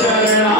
शरणा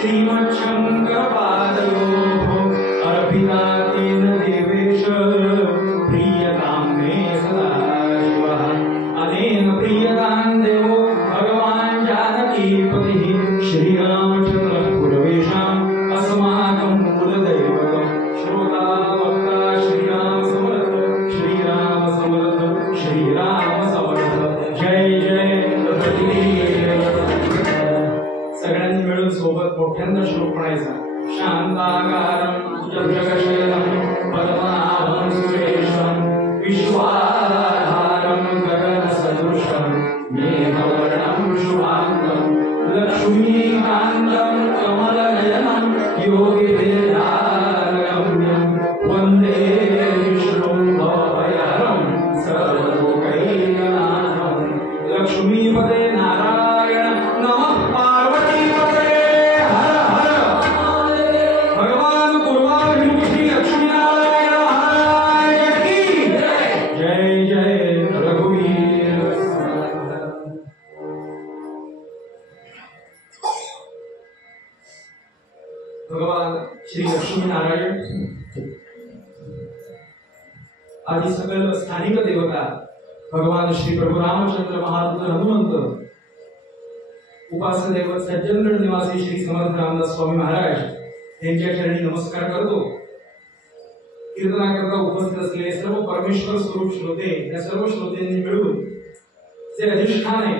श्रीमच्छंकर पादयोः अर्पिता नारायण देवेश प्रियतां मे सदा शिवः अनेन प्रियतां देवो भगवान् जानकीपतिः श्रीरामचन्द्रः पुरवेशाम् अस्माकं कुलदैवतं श्रोता वक्ता श्रीराम समर्थ श्रीराम समर्थ श्रीराम समर्थ जय जय सगळ्यांनी मिळून सोबत मोठ्यांदा श्लोक म्हणायचा शांताकारं जगशयनं पद्मनाभं सुरेशं विश्वाधारं गगनसदृशं मेघवर्णं शुभांगं लक्ष्मीकान्तं कमलनयनं योगिभिर्नारगम्यं वन्दे विष्णुं भवभयहरं सर्वलोकैकनाथं लक्ष्मीपते नारायण नमः पार्वतीपते हर हर भगवान पूर्वाभिमुख श्री लक्ष्मीनारायण महाराज की जय जय रघुवीर भगवान श्री लक्ष्मीनारायण आदि सकल स्थानिक देवता भगवान श्री प्रभु रामचंद्र महारुद्र हनुमंत उपास्य दैवत सज्जनगड निवासी श्री समर्थ रामदास स्वामी महाराज यांच्या चरणी नमस्कार करतो। कीर्तनाकरता उपस्थित असलेले सर्व परमेश्वर स्वरूप श्रोते या सर्व श्रोत्यांनी मिळून जे अधिष्ठान आहे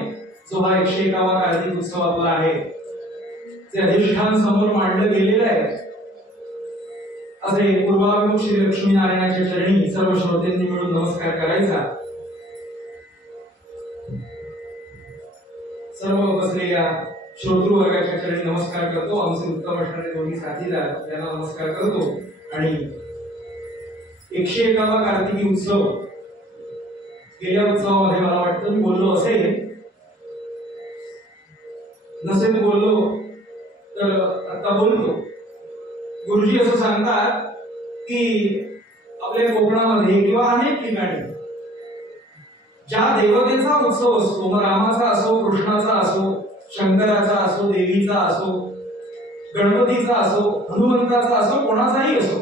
जो हा 101वा कार्तिक उत्सव आपला आहे जे अधिष्ठान समोर मांडलं गेलेलं आहे असे पूर्वाभिमुख श्री लक्ष्मीनारायणाच्या चरणी सर्व श्रोत्यांनी मिळून नमस्कार करायचा। सर्व बसलेल्या श्रोतृ वर्गाच्या चरणी नमस्कार करतो। आमचे उत्तम असणारे दोन्ही साथीदार त्यांना नमस्कार करतो आणि 101वा कार्तिकी उत्सव गेल्या उत्सवामध्ये मला वाटतं मी बोललो असेल नसेल बोललो तर आता बोलतो। गुरुजी असं सांगतात की आपल्या कोकणामध्ये किंवा अनेक ठिकाणी ज्या देवतेचा उत्सव असतो मग रामाचा असो कृष्णाचा असो शंकराचा असो देवीचा असो गणपतीचा असो हनुमंताचा असो कोणाचाही असो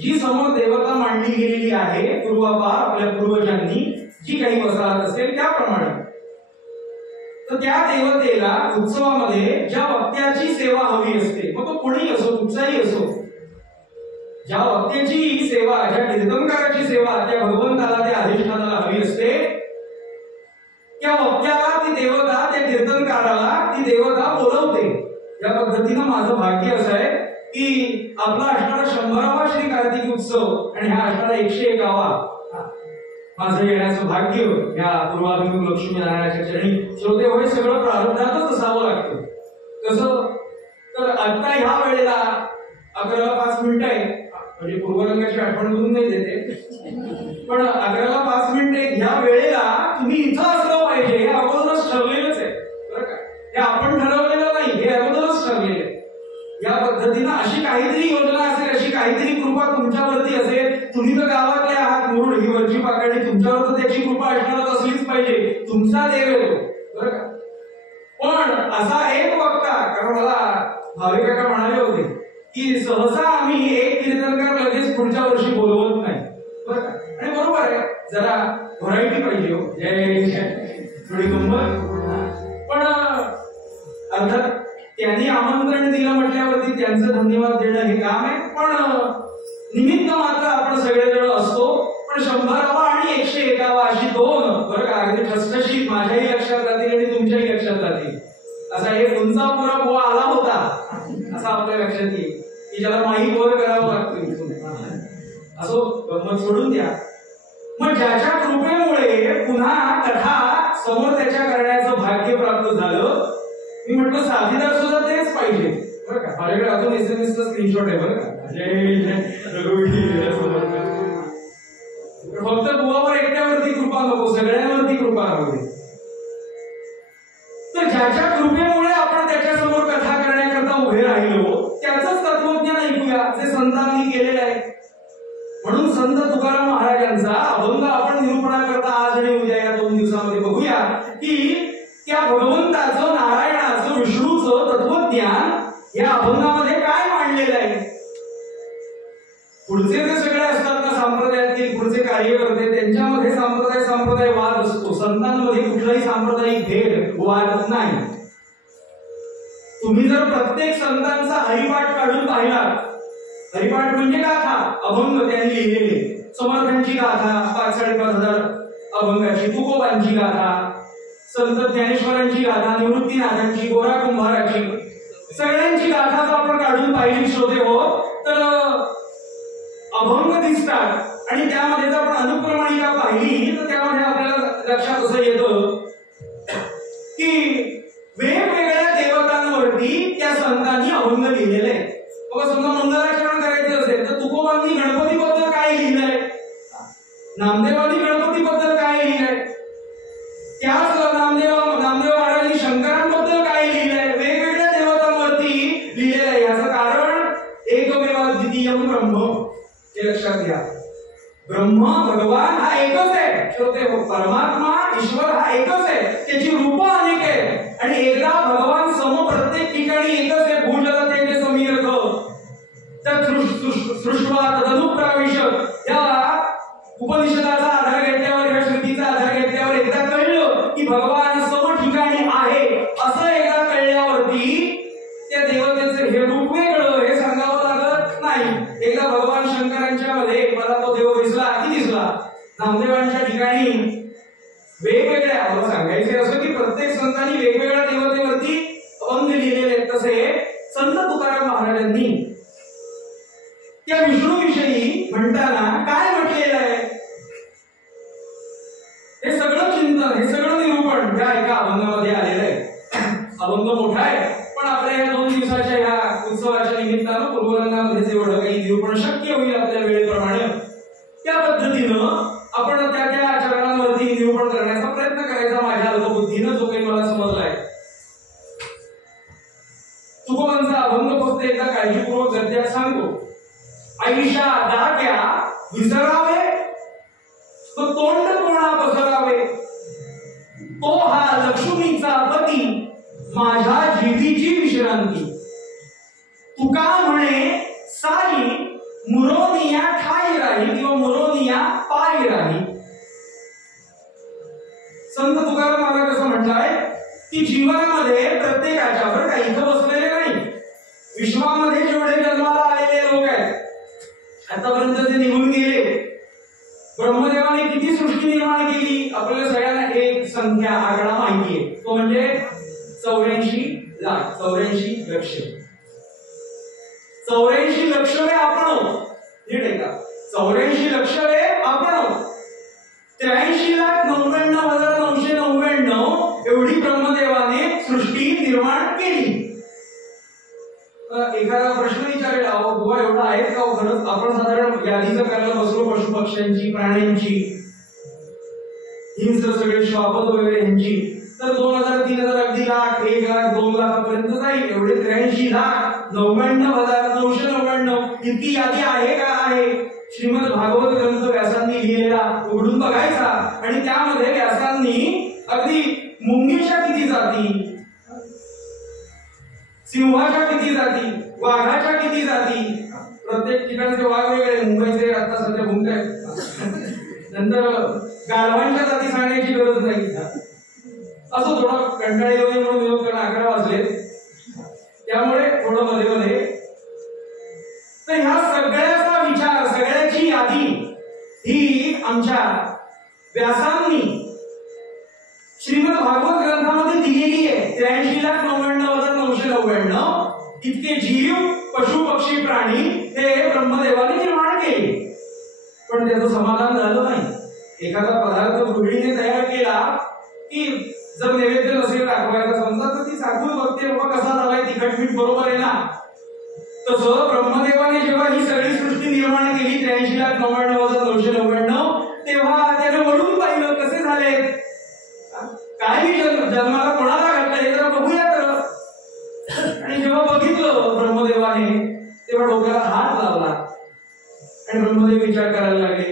जी समोर देवता मांडली गेलेली आहे पूर्वापार आपल्या पूर्वजांनी जी काही वसाहत असेल त्याप्रमाणे तर त्या देवतेला उत्सवामध्ये ज्या वक्त्याची सेवा हवी असते मग तो कोणीही असो कुठचाही असो ज्या वक्त्याची सेवा ज्या कीर्तनकाराची सेवा त्या भगवंताला त्या अधिष्ठानाला हवी असते त्या वक्त्याला ती देवता त्या कीर्तनकाराला ती देवता बोलवते। या पद्धतीनं माझं भाग्य असं आहे की आपला असणारा 100वा श्री कार्तिकी उत्सव आणि हा असणारा 101वा माझं येण्याचं भाग्य या पूर्वाभिमुख लक्ष्मीनारायणाच्या चरणी श्रोते होय सगळं प्रारब्धातच असावं लागतं। कसं तर आता ह्या वेळेला 11:05 आहे म्हणजे पूर्वरंगाची आठवण करून नाही देते पण 11:05 ह्या वेळेला तुम्ही इथं असलं पाहिजे हे अगोदरच ठरलेलंच आहे बरं का। हे आपण ठरवलेलं नाही हे अगोदरच ठरलेलं आहे। या पद्धतीनं अशी काहीतरी योजना असेल अशी काहीतरी कृपा तुमच्यावरती असेल तुम्ही तर गावातले आहात मूळ ही वरची पाकळी तुमच्यावर तर त्याची कृपा असणारच असलीच पाहिजे तुमचा देव येतो बरं का। पण असा एक वक्ता कारण मला भावे काका म्हणाले होते की सहसा आम्ही एक कीर्तनकार लगेच पुढच्या वर्षी बोलवत नाही बरं का आणि बरोबर आहे जरा व्हरायटी पाहिजे हो जय थोडी गंमत पण अर्थात त्यांनी आमंत्रण दिलं म्हटल्यावरती त्यांचं धन्यवाद देणं हे काम आहे पण निमित्त मात्र आपण सगळेजण असतो पण 100वा आणि 101वा अशी दोन बरं का अगदी ठसठशीत माझ्याही लक्षात राहतील आणि तुमच्याही लक्षात राहतील असा एक उंचा पुरा बुवा आला होता असं आपल्या लक्षात येईल की ज्याला माही बोर करावं लागतं असो गंमत सोडून द्या। मग ज्याच्या कृपेमुळे पुन्हा कथा समोर त्याच्या करण्याचं भाग्य प्राप्त झालं मी म्हटलं साथीदार सुद्धा तेच पाहिजे बरं का। माझ्याकडे अजून SMS चा स्क्रीनशॉट आहे बरं का जय रघुवीर समर्थ। फक्त बुवावर एकट्यावरती कृपा नको सगळ्यांवरती कृपा राहू दे। तर ज्याच्या कृपेमुळे आपण त्याच्या समोर कथा करण्याकरता उभे राहिलो त्याचंच तत्वज्ञान ऐकूया जे संतांनी केलेलं आहे। म्हणून संत तुकाराम महाराजांचा अभंग आपण निरूपणाकरता आज आणि उद्या या 2 दिवसामध्ये बघूया की त्या भगवंताचं नारायणाचं विष्णूचं तत्वज्ञान या अभंगामध्ये काय मांडलेलं आहे। पुढचे जे सगळे असतात ना संप्रदायातील पुढचे कार्यकर्ते, त्यांच्यामध्ये संप्रदाय वाद असतो. संतांमध्ये कुठलाही सांप्रदायिक भेद वाद नाही. तुम्ही जर प्रत्येक संतांचा हरिपाठ काढून पाहिला, हरिपाठ म्हणजे गाथा, अभंग त्यांनी लिहिलेले, समर्थांची गाथा 5,500 अभंगाची, तुकोबांची गाथा, संत ज्ञानेश्वरांची गाथा, निवृत्तीनाथांची, गोरा कुंभाराची, सगळ्यांची गाथा जर आपण काढून पाहिली श्रोते हो, तर अभंग दिसतात. आणि त्यामध्ये जर आपण अनुक्रमणिका पाहिली तर त्यामध्ये आपल्याला लक्षात असं येतं की वेगवेगळ्या देवतांवरती त्या संतांनी अभंग लिहिलेले आहे. बघा, समजा मंगलाचरण करायचं असेल तर तुकोबांनी गणपतीबद्दल काय लिहिलंय, नामदेवांनी गणपतीबद्दल काय लिहिलंय, त्याच नामदेव महाराजांनी शंकरांबद्दल काय लिहिलंय, वेगवेगळ्या देवतांवरती लिहिलेलं आहे. याचं कारण एकमेवाद्वितीयम ब्रह्म, हे लक्षात घ्या. ब्रह्म भगवान हा एकच आहे श्रोते हो, परमात्मा ईश्वर हा एकच आहे, त्याची रूप अनेक आहे. आणि एकदा भगवान सम प्रत्येक ठिकाणी एकच आहे. भूजलते समीरक सृष्टवा तदनुप्राविशक, या उपनिषदाचा आधार घेतल्यावर, या श्रुतीचा आधार घेतल्यावर एकदा कळलं की भगवान सम ठिकाणी आहे, असं एकदा कळल्यावरती त्या देवतेचं हे रूप वेगळं हे सांगावं लागत नाही. एकदा भगवान शंकरांच्या मध्ये मला तो देव दिसला, की दिसला, नामदेवांच्या ठिकाणी वेगवेगळ्या, मला सांगायचे असं की प्रत्येक संतांनी वेगवेगळ्या देवतेवरती अभंग लिहिलेले आहेत. तसे संत तुकाराम महाराजांनी त्या विष्णूविषयी म्हणताना काय म्हटलेलं आहे, हे सगळं चिंतन, हे सगळं निरूपण या एका अभंगामध्ये आलेलं आहे. अभंग मोठा आहे, पण आपल्या या 2 दिवसाच्या या उत्सवाच्या निमित्तानं पूर्वरंगामध्ये जेवढं काही निरूपण शक्य होईल आपल्या वेळेप्रमाणे त्या पद्धतीनं आपण त्या त्या चरणांवरती निरूपण करण्याचा प्रयत्न करायचा. माझ्या अल्पबुद्धीनं जो काही मला समजलाय, तुकोबांचा अभंग फक्त एकदा काळजीपूर्वक गद्यात सांगतो. आईशा दाट्या विसरावे तो तोंड कोणा पसरावे, तो हा लक्ष्मीचा पती माझ्या जीवीची विश्रांती. तुका म्हणे साई मुरोनिया ठाई राही किंवा मुरोनिया पायी राही. संत तुकाराम महाराज असं म्हटलंय की जीवनामध्ये प्रत्येकाच्या, बरं का, इथं बसलेले नाही, विश्वामध्ये जेवढे जन्माला आलेले लोक आहेत आतापर्यंत ते निघून गेले. ब्रह्मदेवाने किती सृष्टी निर्माण केली आपल्याला सगळ्यांना एक संख्या आकडा माहिती आहे, तो म्हणजे 84 लाख, 84 लक्ष. 84 लक्ष वे आपण, नीट आहे का, 84 लक्ष वे आपण, 83,99,999 एवढी ब्रह्मदेवाने सृष्टी निर्माण केली. एखादा प्रश्न विचारेल, अहो बुवा एवढं आहेत का खरंच? आपण साधारण यादीचं करायला बसलो पशु पक्ष्यांची, प्राण्यांची, हिंस सगळे श्वापद वगैरे यांची, तर 2,000, 3,000, अगदी लाख, 1 लाख, 2 लाखापर्यंत जाईल. एवढे 83,99,999 इतकी यादी आहे का? आहे. श्रीमद भागवत ग्रंथ व्यासांनी लिहिलेला उघडून बघायचा आणि त्यामध्ये व्यासांनी अगदी मुंगीच्या किती जाती, सिंहाच्या किती जाती, वाघाच्या किती जाती, प्रत्येक ठिकाणचे वाघ वेगळे, मुंबईचे आता सध्या भूमिका आहेत, नंतर गाढवांच्या जाती सांगण्याची गरज नाही. असं थोडं कंटाळी वगैरे म्हणून विरोध करणं, 11 वाजले त्यामुळे थोडं मध्ये मध्ये. तर ह्या सगळ्याचा विचार, सगळ्याची यादी ही आमच्या व्यासांनी श्रीमद भागवत ग्रंथामध्ये दिलेली आहे. 83,99,999 इतके जीव, पशु पक्षी, प्राणी हे ब्रह्मदेवाने निर्माण केले. पण त्याचं समाधान झालं नाही. एखादा पदार्थ गृहिणीने तयार केला की जर नैवेद्य नसेल दाखवायचा समजा, तर ती चाकून बघते, बाबा कसा झालाय, तिखट मीठ बरोबर आहे ना. तसं ब्रह्मदेवाने जेव्हा ही सगळी सृष्टी निर्माण केली 83,99,999, तेव्हा त्याने वळून पाहिलं कसे झाले, काय जन्माला कोणाला घातलं हे जरा बघूया तर. आणि जेव्हा बघितलं ब्रह्मदेवाने तेव्हा डोक्याला हात लावला आणि ब्रह्मदेव विचार करायला लागले,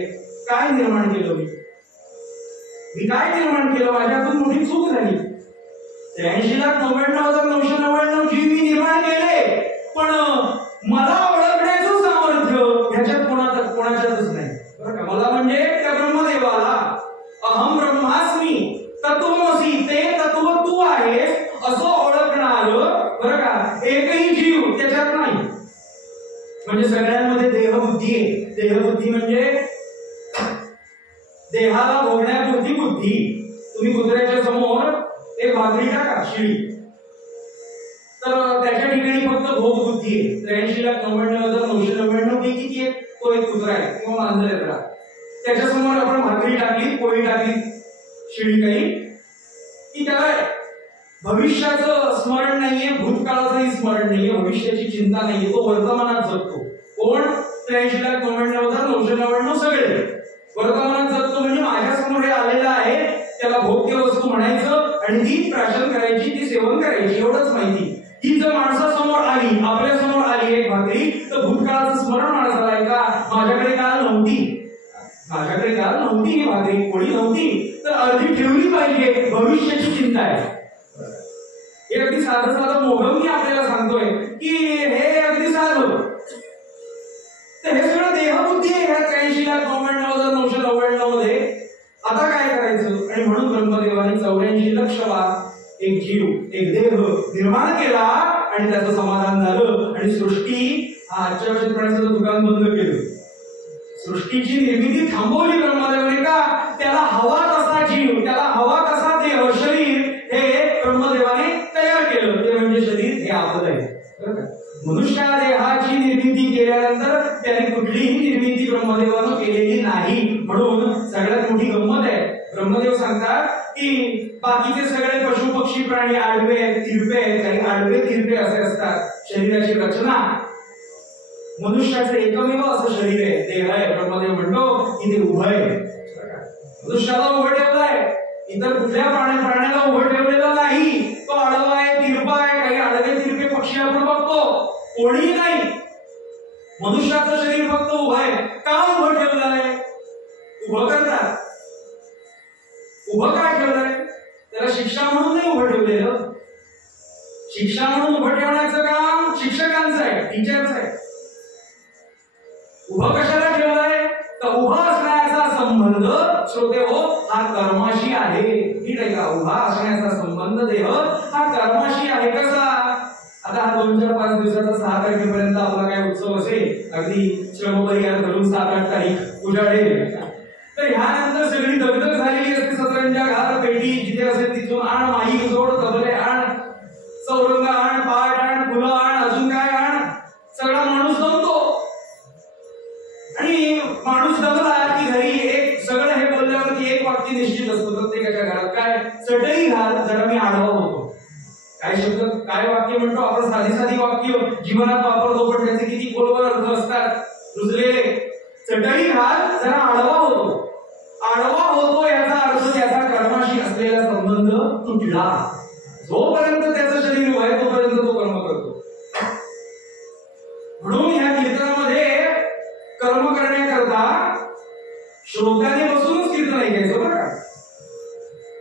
काय निर्माण केलं मी काय निर्माण केलं, माझ्या हातून मोठी चूक झाली. 83,99,999 जीव मी निर्माण केले, पण मला ओळखण्याचं सामर्थ्य ह्या ह्याच्यात कोणाच्यातच नाही बरं का. मला म्हणजे त्या ब्रह्मदेवाला अहम ब्रह्मास्मी तत्वमसी ते तत्व तू आहेस असं ओळखणार बरं का एकही जीव त्याच्यात नाही. म्हणजे सगळ्यांमध्ये देहबुद्धी आहे. देहबुद्धी म्हणजे देहाला भोगण्यापुरती बुद्धी. तुम्ही कुत्र्याच्या समोर एक भाकरी टाका शिळी तर त्याच्या ठिकाणी फक्त भोग बुद्धी आहे. 83,99,999 पैकी ती तो एक कुत्रा आहे किंवा मांजर आहे. त्याला त्याच्या समोर आपण भाकरी टाकली पोळी टाकली शिळी काही की त्याला भविष्याचं स्मरण नाहीये, भूतकाळाचंही स्मरण नाहीये, भविष्याची चिंता नाहीये. तो वर्तमानात जगतो. कोण? 83,99,999 सगळे वर्तमानात जगतो. म्हणजे माझ्या समोर हे आलेलं आहे त्याला भोग्य वस्तू म्हणायचं आणि ती प्राशन करायची, ती सेवन करायची एवढंच माहिती. ही जर माणसासमोर आली, आपल्या समोर आली एक भाकरी तर भूतकाळाचं स्मरण माणसाला आहे का? माझ्याकडे काल नव्हती, माझ्याकडे काल नव्हती ही भाकरी पोळी नव्हती तर अर्धी ठेवली पाहिजे. भविष्याची चिंता आहे. हे अगदी साधं मोहम मी आपल्याला सांगतोय की हे अगदी साधं. तर हे सगळं देहबुद्धी आहे ह्या 83,99,999 मध्ये. आता काय करायचं? आणि म्हणून ब्रह्मदेवाने 84 लक्ष एक जीव एक देह निर्माण केला आणि त्याचं समाधान झालं. आणि सृष्टी आजच्या शेतकऱ्याचं दुकान बंद केलं. सृष्टीची निर्मिती थांबवली ब्रह्मदेवाने का? त्याला हवा तसा जीव, त्याला हवा तसा देह शरीर हे ब्रह्मदेवाने तयार केलं. ते म्हणजे शरीर हे आपलं आहे. मनुष्य देहाची निर्मिती केल्यानंतर त्याने कुठलीही निर्मिती ब्रह्मदेवानं केलेली नाही. म्हणून सगळ्यात मोठी गंमत आहे. ब्रह्मदेव सांगतात की बाकीचे सगळे पशु पक्षी प्राणी आडवे तिरपे, काही आडवे तिरपे असे असतात शरीराची रचना. मनुष्याचं एकमेव असं शरीर आहे, देह आहे. ब्रह्मदेव म्हणतो की ते उभं आहे. मनुष्याला उभं ठेवलं आहे, इतर कुठल्या प्राण्याला उभं ठेवलेलं नाही. तो आडवा आहे, तिरपा आहे. काही आडवे तिरपे पक्षी आपण बघतो, कोणीही नाही. मनुष्याचं शरीर फक्त उभं आहे. का उभं ठेवलं आहे? उभं करतात. उभं का ठेवलंय? त्याला शिक्षा म्हणून नाही उभं ठेवलेलं. शिक्षा म्हणून उभं ठेवण्याचं काम शिक्षकांचं आहे, टीचरचं आहे. उभं कशाला ठेवलंय? तर उभा असण्याचा संबंध श्रोते हो हा कर्माशी आहे. ठीक आहे का? उभा असण्याचा संबंध देह हा कर्माशी आहे. कसा? आता हा 2-4-5 दिवसाचा 6 तारखेपर्यंत आपला काय उत्सव असेल, अगदी श्रमपरिहार धरून 7-8 तारीख उजाडेल. तर ह्यानंतर सगळी दगदग झालेली असते. सतरंजा घाल, पेटी जिथे असेल तिथून आण, माईक जोड, तबले आण, चौरंग आण, पाट आण, फुलं आण, अजून काय आण. सगळा माणूस दमतो. आणि माणूस दमला की घरी एक सगळं हे बोलल्यावरती एक वाक्य निश्चित असतं प्रत्येकाच्या घरात. काय? चटई घाल, जरा मी आडवा होतो. काय शब्द काय वाक्य म्हणतो आपण? साधी वाक्य जीवनात वापरतो पण त्याचे किती खोलवर अर्थ असतात रुजलेले. चटई घाल, जरा आडवा होतो. आडवा होतो याचा अर्थ त्याचा कर्माशी असलेला संबंध तुटला. जोपर्यंत त्याचं शरीर उभं आहे तोपर्यंत तो कर्म करतो. म्हणून ह्या कीर्तनामध्ये कर्म करण्याकरता श्रोत्याने बसूनच कीर्तन ऐकायचं बरं का.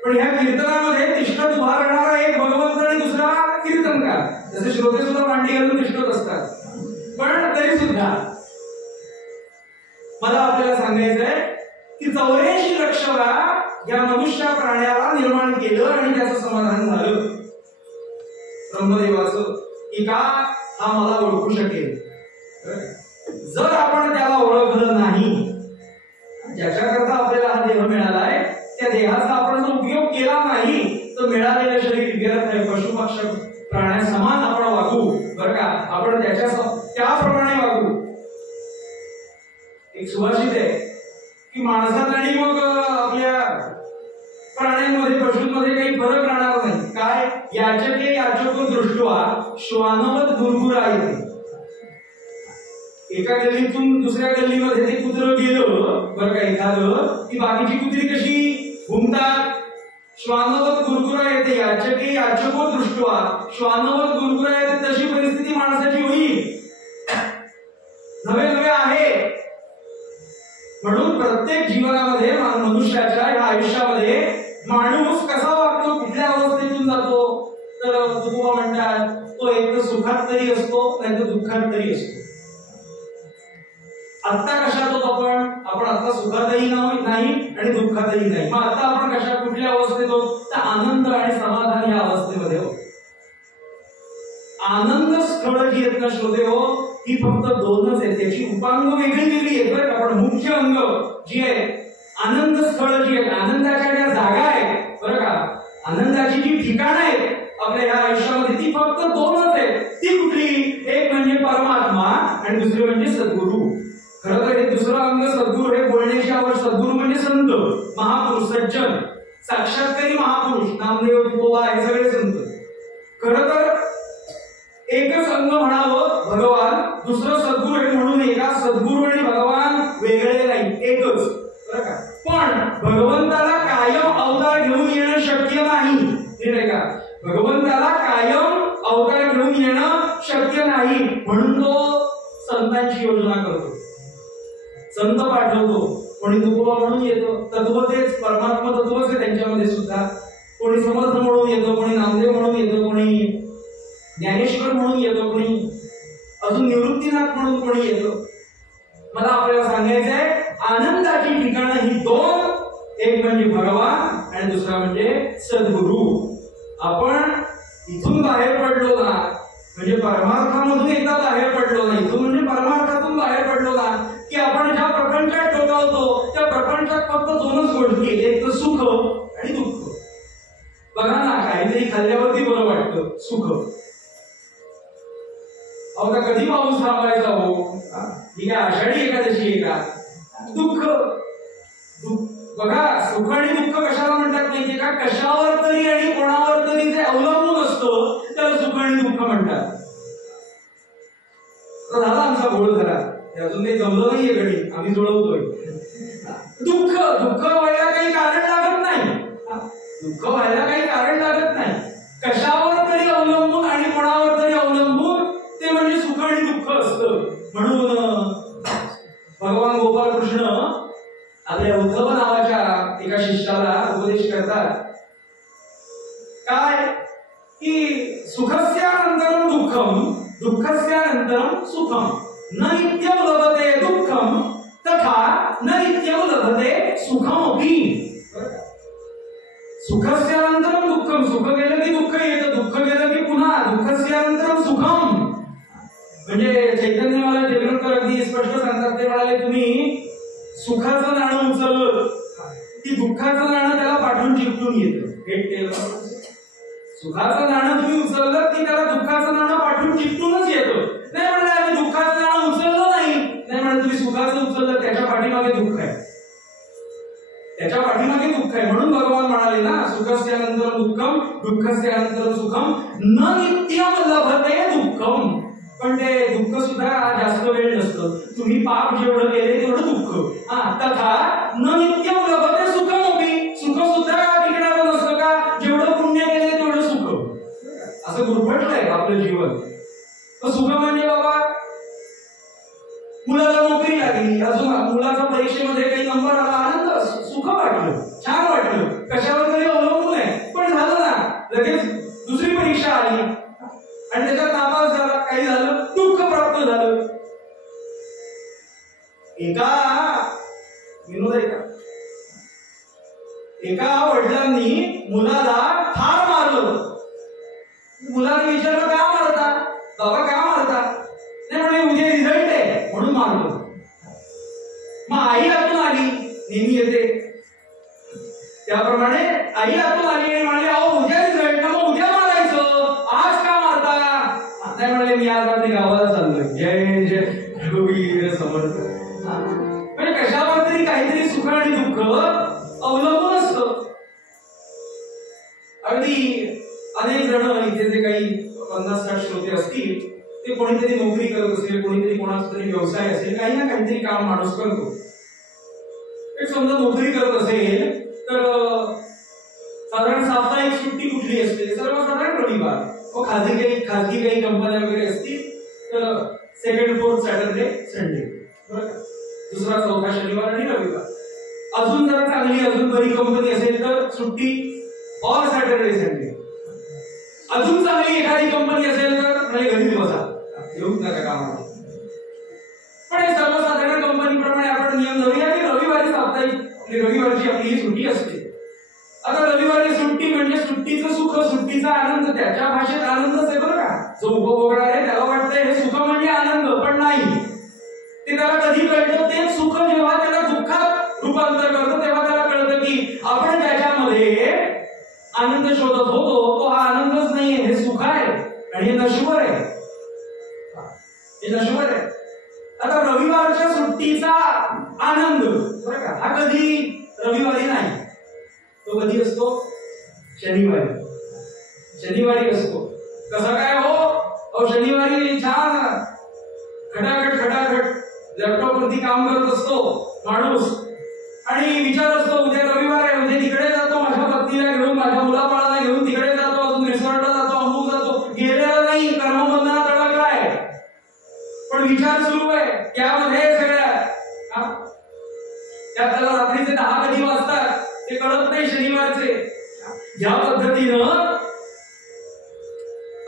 पण ह्या कीर्तनामध्ये तिष्ठत उभा राहणारा एक भगवंत आणि दुसरा कीर्तनकार. जसे श्रोते सुद्धा मांडी घालून तिष्ठत असतात. पण तरी सुद्धा मला आपल्याला सांगायचंय की 84 लक्ष या मनुष्य प्राण्याला निर्माण केलं आणि त्याचं समाधान झालं ब्रह्मदेवाचं. की का? हा मला ओळखू शकेल. जर आपण त्याला ओळखलं नाही, ज्याच्याकरता आपल्याला हा देह मिळालाय त्या देहाचा आपण जर उपयोग केला नाही तर मिळालेलं शरीर व्यर्थ आहे. पशुपक्ष प्राण्यासमान आपण वागू बरं का. आपण त्याप्रमाणे वागू. एक सुभाषित आहे की माणसात आणि मग आपल्या प्राण्यांमध्ये पशूंमध्ये काही फरक राहणार नाही. काय? याचके याचको दृष्ट्वा श्वानवत गुरगुरायते. एका गल्लीतून दुसऱ्या गल्लीमध्ये ते कुत्रं गेलं बरं का एखादं की बाकीची कुत्री कशी घुमतात? श्वानवत गुरगुरा येते. याचके याचको दृष्ट्वा श्वानवत गुरगुरा येते. तशी परिस्थिती माणसाची होईल. नवे आहे. म्हणून प्रत्येक जीवनामध्ये मनुष्याच्या या आयुष्यामध्ये माणूस कसा वागतो, कुठल्या अवस्थेतून जातो, तर तुकोबा म्हणतात तो एक तर सुखात तरी असतो नाही तर दुःखात तरी असतो. आता कशात होतो आपण आता सुखातही नाही आणि दुःखातही नाही. मग आता आपण कशा कुठल्या अवस्थेत आहोत? तर आनंद आणि समाधान या अवस्थेमध्ये आहोत. आनंद स्थळ जी आहेत ना श्रोते हो, ही फक्त दोनच आहेत. त्याची उपांग वेगळी वेगळी आहेत बरं का. पण मुख्य अंग जी आहे आनंद स्थळ जी आहेत, आनंदाच्या ज्या जागा आहेत बरं का, आनंदाची जी ठिकाणं आहेत आपल्या ह्या आयुष्यामध्ये, ती फक्त दोनच आहेत. ती कुठली? एक म्हणजे परमात्मा आणि दुसरी म्हणजे सद्गुरू. खरं तर हे दुसरं अंग सद्गुरू, हे बोलण्याची आवड. सद्गुरू म्हणजे संत, महापुरुष, सज्जन, साक्षात्कारी महापुरुष, नामदेव, तुकोबा हे सगळे संत. खरं तर एकच अंग म्हणावं भगवान, दुसरं सद्गुरू आहे म्हणून एका सद्गुरू आणि भगवान वेगळे नाही, एकच बरं का. पण भगवंताला कायम अवतार घेऊन येणं शक्य नाही, हे का. भगवंताला कायम अवतार घेऊन येणं शक्य नाही म्हणून तो संतांची योजना करतो, संत पाठवतो. कोणी तुकोबा म्हणून येतो, तत्व तेच, परमात्मा तत्वच आहे त्यांच्यामध्ये सुद्धा. कोणी समर्थ म्हणून येतो, कोणी नामदेव म्हणून येतो, कोणी ज्ञानेश्वर म्हणून येतो, कोणी अजून निवृत्तीनाथ म्हणून कोणी येतो. मला आपल्याला सांगायचं आहे आनंदाची ठिकाणं ही दोन, एक म्हणजे भगवान आणि दुसरा म्हणजे सद्गुरू. आपण इथून बाहेर पडलो ना म्हणजे परमार्थामधून एकदा बाहेर पडलो ना, इथून म्हणजे परमार्थातून बाहेर पडलो ना की आपण ज्या प्रपंचात डोकावतो त्या प्रपंचात फक्त दोनच गोष्टी, एक तर सुख आणि दुःख. बघा ना, काहीतरी खाल्ल्यावरती बरं वाटतं, सुख. अहो कधी पाऊस थांबायचा हो, ही काय आषाढी एकादशी आहे का? दुःख. बघा सुख आणि दुःख कशाला म्हणतात माहितीये का? कशावर तरी आणि कोणावर तरी जे अवलंबून असतं त्याला सुख आणि दुःख म्हणतात. तर झाला आमचा गोळ जरा, अजून काही जमलं नाहीये गणित, आम्ही जुळवतोय. दुःख व्हायला काही कारण लागत नाही, दुःख व्हायला काही कारण लागत नाही. कशावर तरी अवलंबून आणि कोणावर तरी अवलंबून ते म्हणजे सुख आणि दुःख असतं. म्हणून भगवान गोपालकृष्ण आपल्या उद्धव नावाच्या एका शिष्याला उपदेश करतात काय की सुखस्यानंतरम दुःखम दुःखस्यानंतरम सुखम न नित्यं लभते दुःखम तथा न नित्यं लभते सुखमपि. सुखस्यानंतरम दुःखम, सुख गेलं की दुःख येतं, दुःख गेलं की पुन्हा दुःखस्यानंतरम सुखम. म्हणजे चैतन्य मला देवकर अगदी स्पष्ट सांगतात, ते म्हणाले तुम्ही सुखाचं नाणं उचललं की दुःखाचं नाणं त्याला पाठवून चिकटून येतं. सुखाचं नाणं तुम्ही उचललं की त्याला दुःखाचं नाणं पाठवून चिकटूनच येतं. नाही म्हणलं आम्ही दुःखाचं नाणं उचललं नाही म्हणलं तुम्ही सुखाचं उचललं, त्याच्या पाठीमागे दुःख आहे, त्याच्या पाठीमागे दुःख आहे. म्हणून भगवान म्हणाले ना सुखस्यानंतरम दुःखम दुःखस्यानंतरम सुखम न नित्यं लभते दुःखम. पण ते दुःख सुद्धा जास्त वेळ नसतं. तुम्ही पाप जेवढं केले तेवढं दुःख. तथा न नित्यं लभते सुखमपि, सुख सुद्धा टिकणारं नसतं का? जेवढं पुण्य केले तेवढं सुख. असं गुरफटलंय आपलं जीवन. सुख म्हणजे बाबा मुलाला नोकरी लागली, अजून मुलाचा परीक्षेमध्ये काही नंबर आला, आनंद, सुख वाटलं, छान वाटलं, कशावर तरी अवलंबून आहे. पण झालं ना, लगेच दुसरी परीक्षा आली आणि त्याच्यात नापास झाला, काही झालं, दुःख प्राप्त झालं. विनोद आहे का? एका वडिलांनी मुलाला ठार मारलं. मुलाने विचारलं का मारता? बाबा का मारता? नाही म्हणे उद्या रिझल्ट आहे म्हणून मारलं. मग आई आतून आली, नेहमी येते त्याप्रमाणे आई आतून आली आणि म्हणाले अहो उद्या रिझल्ट ना, मग उद्या मारायचं, आज का मारता? नाही म्हणले मी आज रात्री गावाला चाललोय. जय जय रघुवीर समर्थ. म्हणजे कशावर तरी काहीतरी सुख आणि दुःख अवलंबून असतं. अगदी अनेक जण इथे जे काही 50-60 श्रोते असतील ते कोणीतरी नोकरी करत असेल, कोणीतरी कोणाचा तरी व्यवसाय असेल, काही ना काहीतरी काम माणूस करतो. एक समजा नोकरी करत असेल तर साधारण साप्ताहिक सुट्टी कुठली असते? सर्वसाधारण रविवार. खाजगी काही कंपन्या वगैरे असतील तर सेकंड फोर्थ सॅटर्डे संडे, दुसरा चौथा शनिवार आणि रविवार. अजून जर चांगली अजून बरी कंपनी असेल तर सुट्टी ऑल सॅटर्डे संडे. अजून चांगली एखादी कंपनी असेल तर म्हणजे घरीच बसा, येऊच नका कामाला. पण हे सर्वसाधारण कंपनीप्रमाणे आपण नियम धरूया की रविवारी साप्ताहिक रविवारची आपली सुट्टी असते. आता रविवारी सुट्टी म्हणजे सुट्टीचं सुख, सुट्टीचा आनंद. त्याच्या भाषेत आनंदच आहे बरं का. जो उपभोगणार आहे त्याला वाटतंय हे सुख म्हणजे आनंद, पण नाही. ते त्याला कधी कळतं, ते सुख जेव्हा त्याला दुःखात रूपांतर करतं तेव्हा त्याला कळतं की आपण त्याच्यामध्ये आनंद शोधत होतो तो हा आनंदच नाहीये, हे सुख आहे आणि हे नश्वर आहे. हे नश्वर आहे. आता रविवारच्या सुट्टीचा आनंद बरं का हा कधी रविवारी नाही, तो कधी असतो? शनिवारी. शनिवारी असतो. कसं काय हो? शनिवारी छान खटाखट खटाखट लॅपटॉप वरती काम करत असतो माणूस आणि विचार असतो उद्या रविवार आहे, उद्या तिकडे जातो, माझ्या पत्नीला घेऊन, माझ्या मुलाबाळाला घेऊन तिकडे जातो, अजून रिसॉर्टला जातो, अमुक जातो. गेलेला नाही, कर्मबंधनात अडकलाय, पण विचार सुरू आहे त्यामध्ये सगळ्या. त्यात त्याला रात्रीचे 10 कधी वाजतात ते कळत नाही शनिवारचे. या पद्धतीनं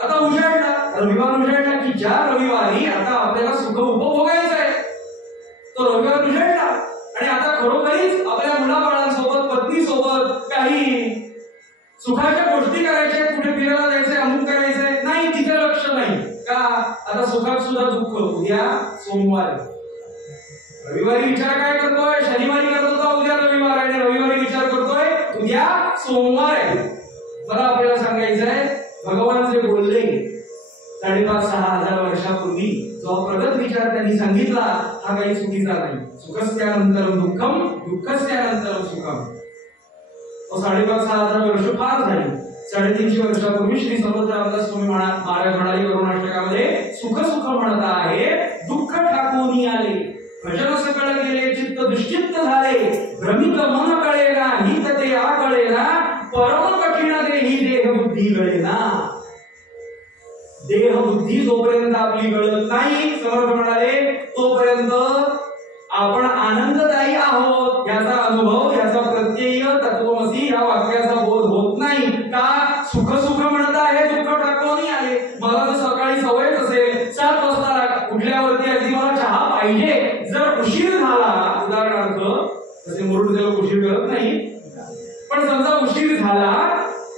आता उजाडला, रविवार उजाडला की ज्या रविवारी आता आपल्याला सुख उपभोगायचं आहे तो रविवार उजाडला आणि आता खरोखरीच आपल्या मुलाबाळांसोबत, पत्नीसोबत काही सुखाच्या गोष्टी करायच्या, कुठे फिरायला जायचंय, अमुक करायचंय, नाही तिथे लक्ष नाही का. आता सुखात सुद्धा दुःख. उद्या सोमवार, रविवारी विचार काय करतोय? शनिवारी करत होता, उद्या रविवार आहे, रविवारी विचार करतोय उद्या सोमवार आहे. मला आपल्याला सांगायचंय भगवान जे बोलले 5,500-6,000 वर्षापूर्वी जो प्रगत विचार त्यांनी सांगितला हा काही चुकीचा नाही. सुखस्यानंतरम दुःखम, दुःखस्यानंतरम सुखम. 5,500-6,000 वर्ष फार झाली. 350 वर्षापूर्वी श्री समर्थ रामदास स्वामी महाराज म्हणाले करुणाष्टकामध्ये, सुख सुख म्हणता आहे दुःख ठाकून आले, भजन सकळ गेले चित्त दुश्चित्त झाले, भ्रमित मन कळेना हित ते आकळेना, परम कठीण देही देह बुद्धी गळेना. देह बुद्धी जोपर्यंत आपली गळत नाही, समर्थ म्हणाले, तोपर्यंत आपण आनंददायी आहोत याचा अनुभव, याचा प्रत्यय तत्वमसी या वाक्याचा बोध होत नाही. का? सुख सुख म्हणत आहे दुःख टाकून आले. मला जर सकाळी सवयच असेल 7 वाजता उठल्यावरती अगदी मला चहा पाहिजे, जर उशीर झाला, उदाहरणार्थ तसे मुरुड त्याला उशीर करत नाही, पण समजा उशीर झाला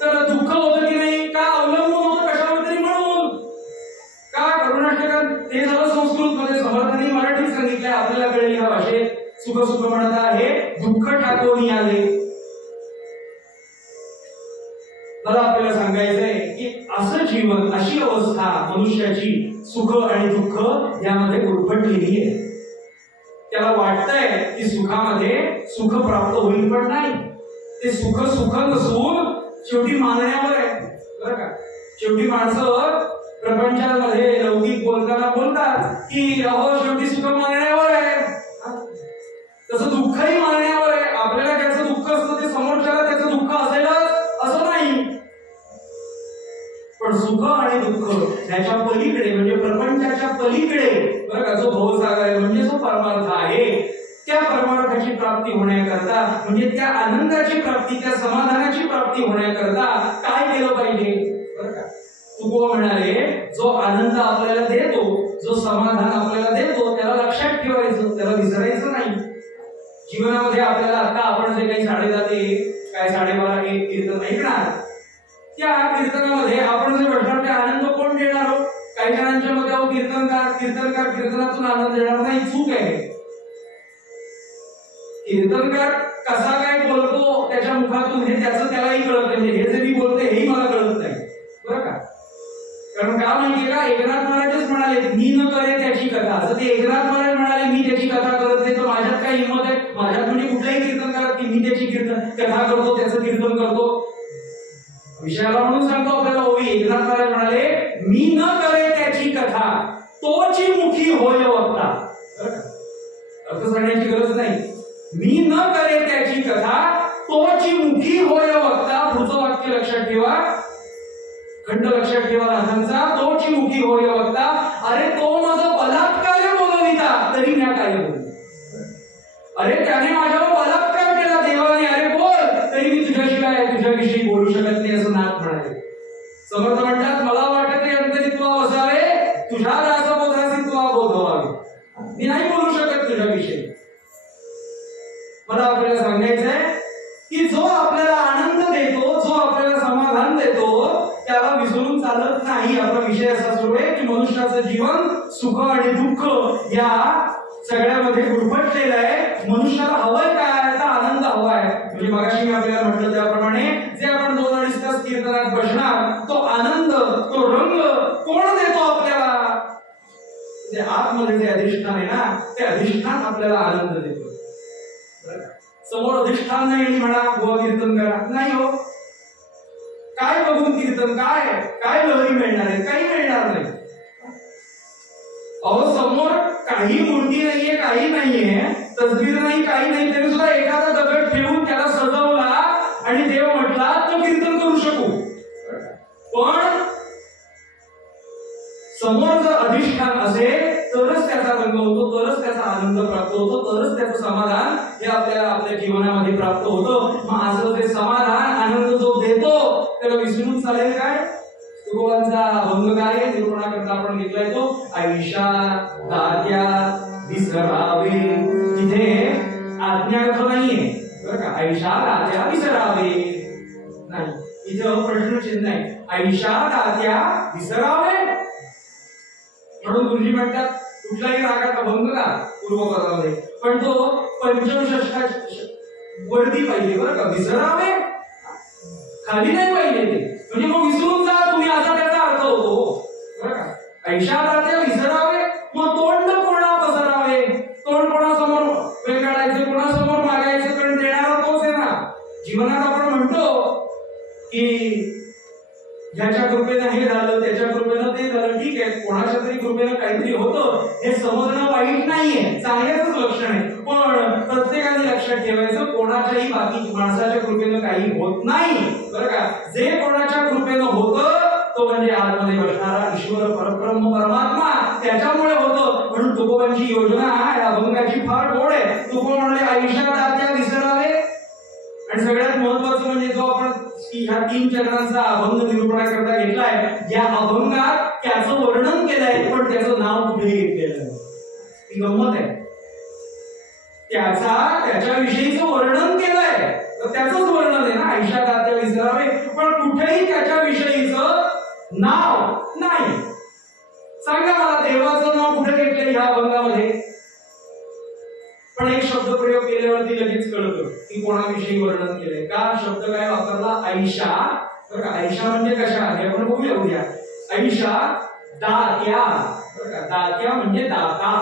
तर दुःख होतं की नाही? का? अवलंबून होतं कशावर तरी म्हणून. का? करुणाष्टकात ते झालं संस्कृत मध्ये, समर्थांनी मराठीत सांगितलंय, आपल्याला कळेल ह्या भाषेत. सुख सुख म्हणत आहे दुःख टाकून आले. मला आपल्याला सांगायचंय की असं जीवन, अशी अवस्था मनुष्याची सुख आणि दुःख यामध्ये गुरफटलेली आहे. त्याला वाटतंय की सुखामध्ये सुख प्राप्त होईल, पण नाही. ते सुख सुख नसून शेवटी मानण्यावर आहे बरं का. शेवटी माणसं प्रपंचामध्ये लौकिक बोलताना बोलतात की अहो शेवटी सुख मानण्यावर आहे, तसं दुःखही मानण्यावर आहे. आपल्याला ज्याचं दुःख असतं ते समोरच्याला त्याचं दुःख असेलच असं नाही, पण सुख आणि दुःख याच्या पलीकडे म्हणजे प्रपंचाच्या पलीकडे बरं का जो भवसागर आहे, म्हणजे जो परमार्थ आहे, त्या परमार्थाची प्राप्ती होण्याकरता, म्हणजे त्या आनंदाची प्राप्ती, त्या समाधानाची प्राप्ती होण्याकरता काय केलं पाहिजे बरं का. तुकोबा म्हणाले, जो आनंद आपल्याला देतो, जो समाधान आपल्याला देतो त्याला लक्षात ठेवायचं, त्याला विसरायचं नाही. जीवनामध्ये आपल्याला आता आपण जे काही 12:30 कीर्तन ऐकणार, त्या कीर्तनामध्ये आपण जे म्हटलं ते आनंद कोण देणार? काही जणांच्या मध्ये कीर्तनकार कीर्तनातून आनंद देणार नाही, चूक आहे. कीर्तनकार कसा काय बोलतो त्याच्या मुखातून हे त्याचं त्यालाही कळत नाही. हे जे मी बोलते हेही मला कळत नाही बरं का. कारण का माहितीये का, एकनाथ महाराजच म्हणाले मी न करे त्याची कथा. जर ते एकनाथ महाराज म्हणाले मी त्याची कथा करत नाही, तर माझ्यात काय हिंमत आहे? माझ्यात म्हणजे कुठलाही कीर्तन करा की मी त्याची कथा करतो, त्याचं कीर्तन करतो. विषयाला म्हणून सांगतो आपल्याला ओवी. एकनाथ महाराज म्हणाले मी न करे त्याची कथा, तोची मुखी होय वक्ता. अर्थ सांगण्याची गरज नाही. मी न करे त्याची कथा, तोची मुखी होय वक्ता. पुढचं वाक्य लक्षात ठेवा, खंड लक्षात ठेवा नाथांचा, तोची मुखी होय वक्ता. अरे तो माझा बलात्कार बोलविता तरी मी काय बोलू. अरे त्याने माझ्यावर बलात्कार केला देवाने, अरे बोल तरी मी तुझ्याशिवाय तुझ्याविषयी बोलू शकत नाही असं नाथ म्हणाले. समर्थ म्हणतात मला वाटते अंतरी तुला वसावे, तुझ्या दासबोधासी तुला बोधवावे. मी नाही बोलू शकत तुझ्याविषयी. मला आपल्याला सांगायचंय की जो आपल्याला आनंद देतो, जो आपल्याला समाधान देतो, त्याला विसरून चालत नाही. आपला विषय असा सुरू आहे की मनुष्याचं जीवन सुख आणि दुःख या सगळ्यामध्ये गुरफटलेलं आहे. मनुष्याला हवंय काय? तर आनंद हवाय. म्हणजे मगाशी मी आपल्याला म्हटलं त्याप्रमाणे जे आपण 2-2.5 तास कीर्तनात बसणार, तो आनंद, तो रंग कोण देतो आपल्याला? ते आतमध्ये जे अधिष्ठान आहे ना, ते अधिष्ठान आपल्याला आनंद देतो. समोर अधिष्ठान नाही आणि म्हणा बुवा कीर्तन करा, नाही हो. काय बघून कीर्तन? काय लहरी मिळणार आहे? काही मिळणार नाही. अहो समोर काही मूर्ती नाहीये, काही नाहीये, तसबीर नाही, काही नाही, तरी सुद्धा एखादा दगड ठेवून त्याला सजवला आणि देव म्हटला तो कीर्तन करू शकू. पण समोर जर अधिष्ठान असेल तरच त्याचा रंग होतो, तरच त्याचा आनंद प्राप्त होतो, तरच त्याचं समाधान हे आपल्याला आपल्या जीवनामध्ये प्राप्त होतं. मग असं ते समाधान, आनंद जो देतो त्याला विसरून चालेल काय? तुकोबांचा अभंग काय आहे निरूपणाकरता आपण घेतलाय तो, आयुष्या दात्या विसरावे. इथे आज्ञार्थ नाहीये बरं का, आयुष्या दात्या विसरावे नाही, इथं प्रश्नचिन्ह आहे. आयुष्या दात्या विसरावे म्हणून गुरुजी म्हणतात कुठल्याही रागात अभंग का पूर्वपदामध्ये, पण तो पंचम षष्ठात वरती पाहिजे बरं का, विसरावे खाली नाही पाहिजे ते. म्हणजे मग विसरून जा तुम्ही असा त्याचा अर्थ होतो बरं का. ऐशादात्या विसरावे, मग तोंड कोणा पसरावे, तोंड कोणासमोर वेगाळायचं, कोणासमोर मागायचं, कारण देणारा तोच आहे ना. जीवनात आपण म्हणतो की ह्याच्या कृपेनं हे झालं, त्याच्या कृपेनं ते झालं, ठीक आहे, कोणाच्या तरी कृपेनं काहीतरी होतं हे समजणं वाईट नाहीये, चांगल्याच लक्षण आहे. पण प्रत्येकाने लक्षात ठेवायचं कोणाच्याही बाकी माणसाच्या कृपेनं काही होत नाही बरं का. जे कोणाच्या कृपेनं होतं तो म्हणजे आतमध्ये बसणारा ईश्वर परब्रह्म परमात्मा, त्याच्यामुळे होतं. म्हणून तुकोबांची योजना या अभंगाची फार गोड आहे. तुको म्हणाले आयुष्यात दात्या विसरावे, आणि सगळ्यात महत्वाचं म्हणजे जो आपण ह्या 3 चरणांचा अभंग निरूपणाकरता घेतलाय, या अभंगात त्याचं वर्णन केलंय पण त्याचं नाव कुठेही घेतलेलं नाही. ही गंमत आहे. त्याच्याविषयीचं वर्णन केलंय तर त्याचंच वर्णन आहे ना, आयुष्यात दात्या विसरावे, पण कुठेही त्याच्याविषयीचं नाव नाही. सांगा मला देवाचं नाव कुठे घेतलंय ह्या अभंगामध्ये? पण एक शब्द प्रयोग केल्यावरती लगेच कळतं की कोणाविषयी वर्णन केलंय. का शब्द काय वापरला? आयशा बरं का. आयशा म्हणजे कशा हे आपण बघूया उद्या. आयशा दात्या बरं का, दात्या म्हणजे दाता.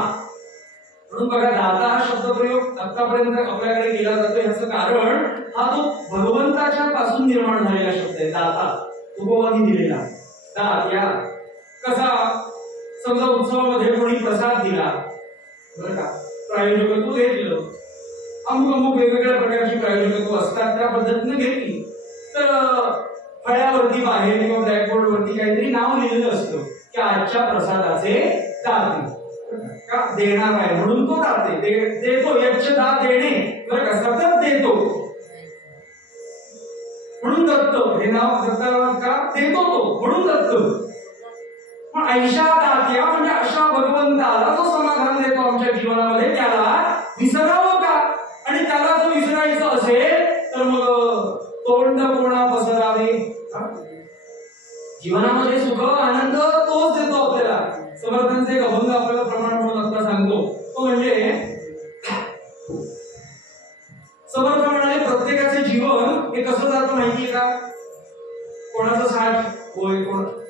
म्हणून बघा दाता हा शब्द प्रयोग आतापर्यंत आपल्याकडे केला जातो. याचं कारण हा तो भगवंताच्या पासून निर्माण झालेला शब्द आहे दाता, तुकोबांनी दिलेला. दात्या कसा? समजा उत्सवामध्ये कोणी प्रसाद दिला बरं का, प्रायोजकत्व घेतलं, अमुक वेगवेगळ्या प्रकारची प्रायोजकत्व असतात, त्या पद्धतीने घेतली तर फळ्यावरती बाहेर किंवा ब्लॅकबोर्ड वरती काहीतरी नाव लिहिलेलं असतं की आजच्या प्रसादाचे दाते का देणार आहे, म्हणून तो दाते देतो. यच्च दात देणे बरं का, सतत देतो म्हणून दत्त, हे नाव दत्ताला का देतो तो म्हणून दत्त. पण ऐशा दात्या म्हणजे अशा भगवंताला जो समाधान देतो आमच्या जीवनामध्ये, त्याला विसरावं का? आणि त्याला जर विसरायचं असेल तर मग तोंड कोणा पसरावे. जीवनामध्ये सुख आनंद तोच देतो आपल्याला. समर्थांचे एक अभंग आपल्याला प्रमाण म्हणून आता सांगतो, तो म्हणजे समर्थ म्हणाले प्रत्येकाचे जीवन हे कसं जातं माहितीये का? कोणाचं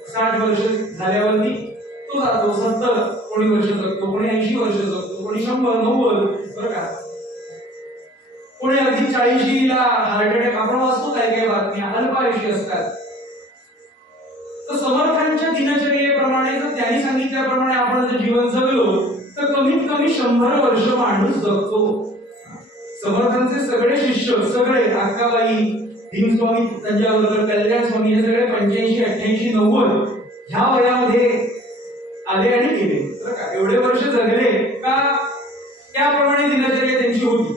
60 वर्ष झाल्यावरती तो जातो, 70 कोणी वर्ष जगतो, कोणी 80 वर्ष जगतो, कोणी 100 90 बरं का, कोणी अगदी 40ला हार्ट अटॅक. आपण वाचतो काय बातम्या, अल्पायुषी असतात. तर समर्थांच्या दिनचर्येप्रमाणे जर त्यांनी सांगितल्याप्रमाणे आपण जर जीवन जगलो तर कमीत कमी 100 वर्ष माणूस जगतो. समर्थांचे सगळे शिष्य, सगळे अक्काबाई, भीमस्वामी, तंजावरकर, कल्याण स्वामी, हे सगळे 85, 88, 90 ह्या वयामध्ये आले आणि गेले बरं का. एवढे वर्ष जगले का? त्याप्रमाणे दिनचर्या त्यांची होती.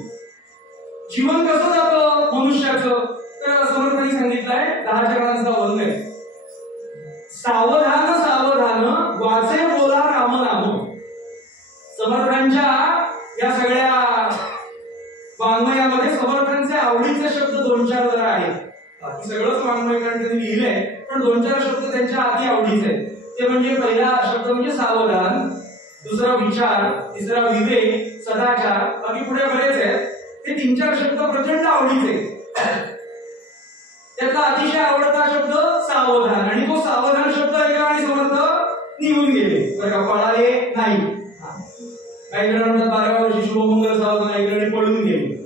जीवन कसं जातं मनुष्याचं? तर समर्थांनी सांगितलंय 10 चरणांचा अभंग आहे. सावधान सावधान वाचे बोला राम नाम. समर्थांच्या वाङ्मयामध्ये समर्थांचे आवडीचे शब्द 2-4 जरा आहेत. बाकी सगळंच वाङ्मयकारांनी त्यांनी लिहिलंय, पण 2-4 शब्द त्यांच्या अति आवडीचे आहेत. ते म्हणजे पहिला शब्द म्हणजे सावधान, दुसरा विचार, तिसरा विवेक, सदाचार, बाकी पुढे बरेच आहेत. ते 3-4 शब्द प्रचंड आवडीचे. त्यातला अतिशय आवडता शब्द सावधान, आणि तो सावधान शब्द ऐकला आणि समर्थ निघून गेले बरं का, पळाले नाही. काही जण म्हणतात 12व्या वर्षी शुभमंगल सावधान ऐकलं आणि पळून गेले.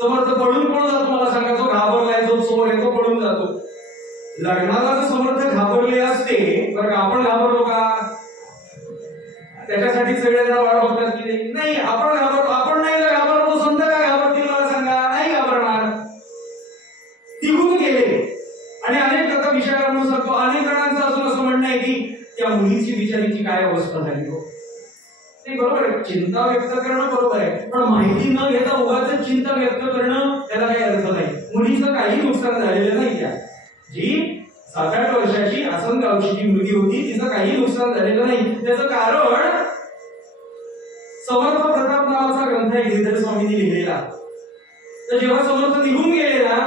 समर्थ पळून कोण जातो मला सांगा? जो घाबरलाय, जो चोर आहे तो पळून जातो. लग्नाला जर समर्थ घाबरले असते बरं का, आपण घाबरलो का? त्याच्यासाठी सगळेजण वाट बघतात की नाही आपण घाबरतो. आपण नाही घाबरतो, संत का घाबरतील मला सांगा? नाही घाबरणार. निघून गेले. आणि अनेक कथा विचार म्हणू शकतो. अनेक जणांचं अजून असं म्हणणं आहे की त्या मुलीची बिचारीची काय अवस्था झाली हो. बरोबर आहे, चिंता व्यक्त करणं बरोबर आहे, पण माहिती न घेता उगाच चिंता व्यक्त करणं त्याला काही अर्थ नाही. मुलीचं काही नुकसान झालेलं नाही. त्या जी 7-8 वर्षाची आसनगावची जी मुलगी होती तिचं काही नुकसान झालेलं नाही. त्याचं कारण समर्थ प्रताप नावाचा ग्रंथ आहे गिरीधर स्वामींनी लिहिलेला. तर जेव्हा समर्थ निघून गेले ना,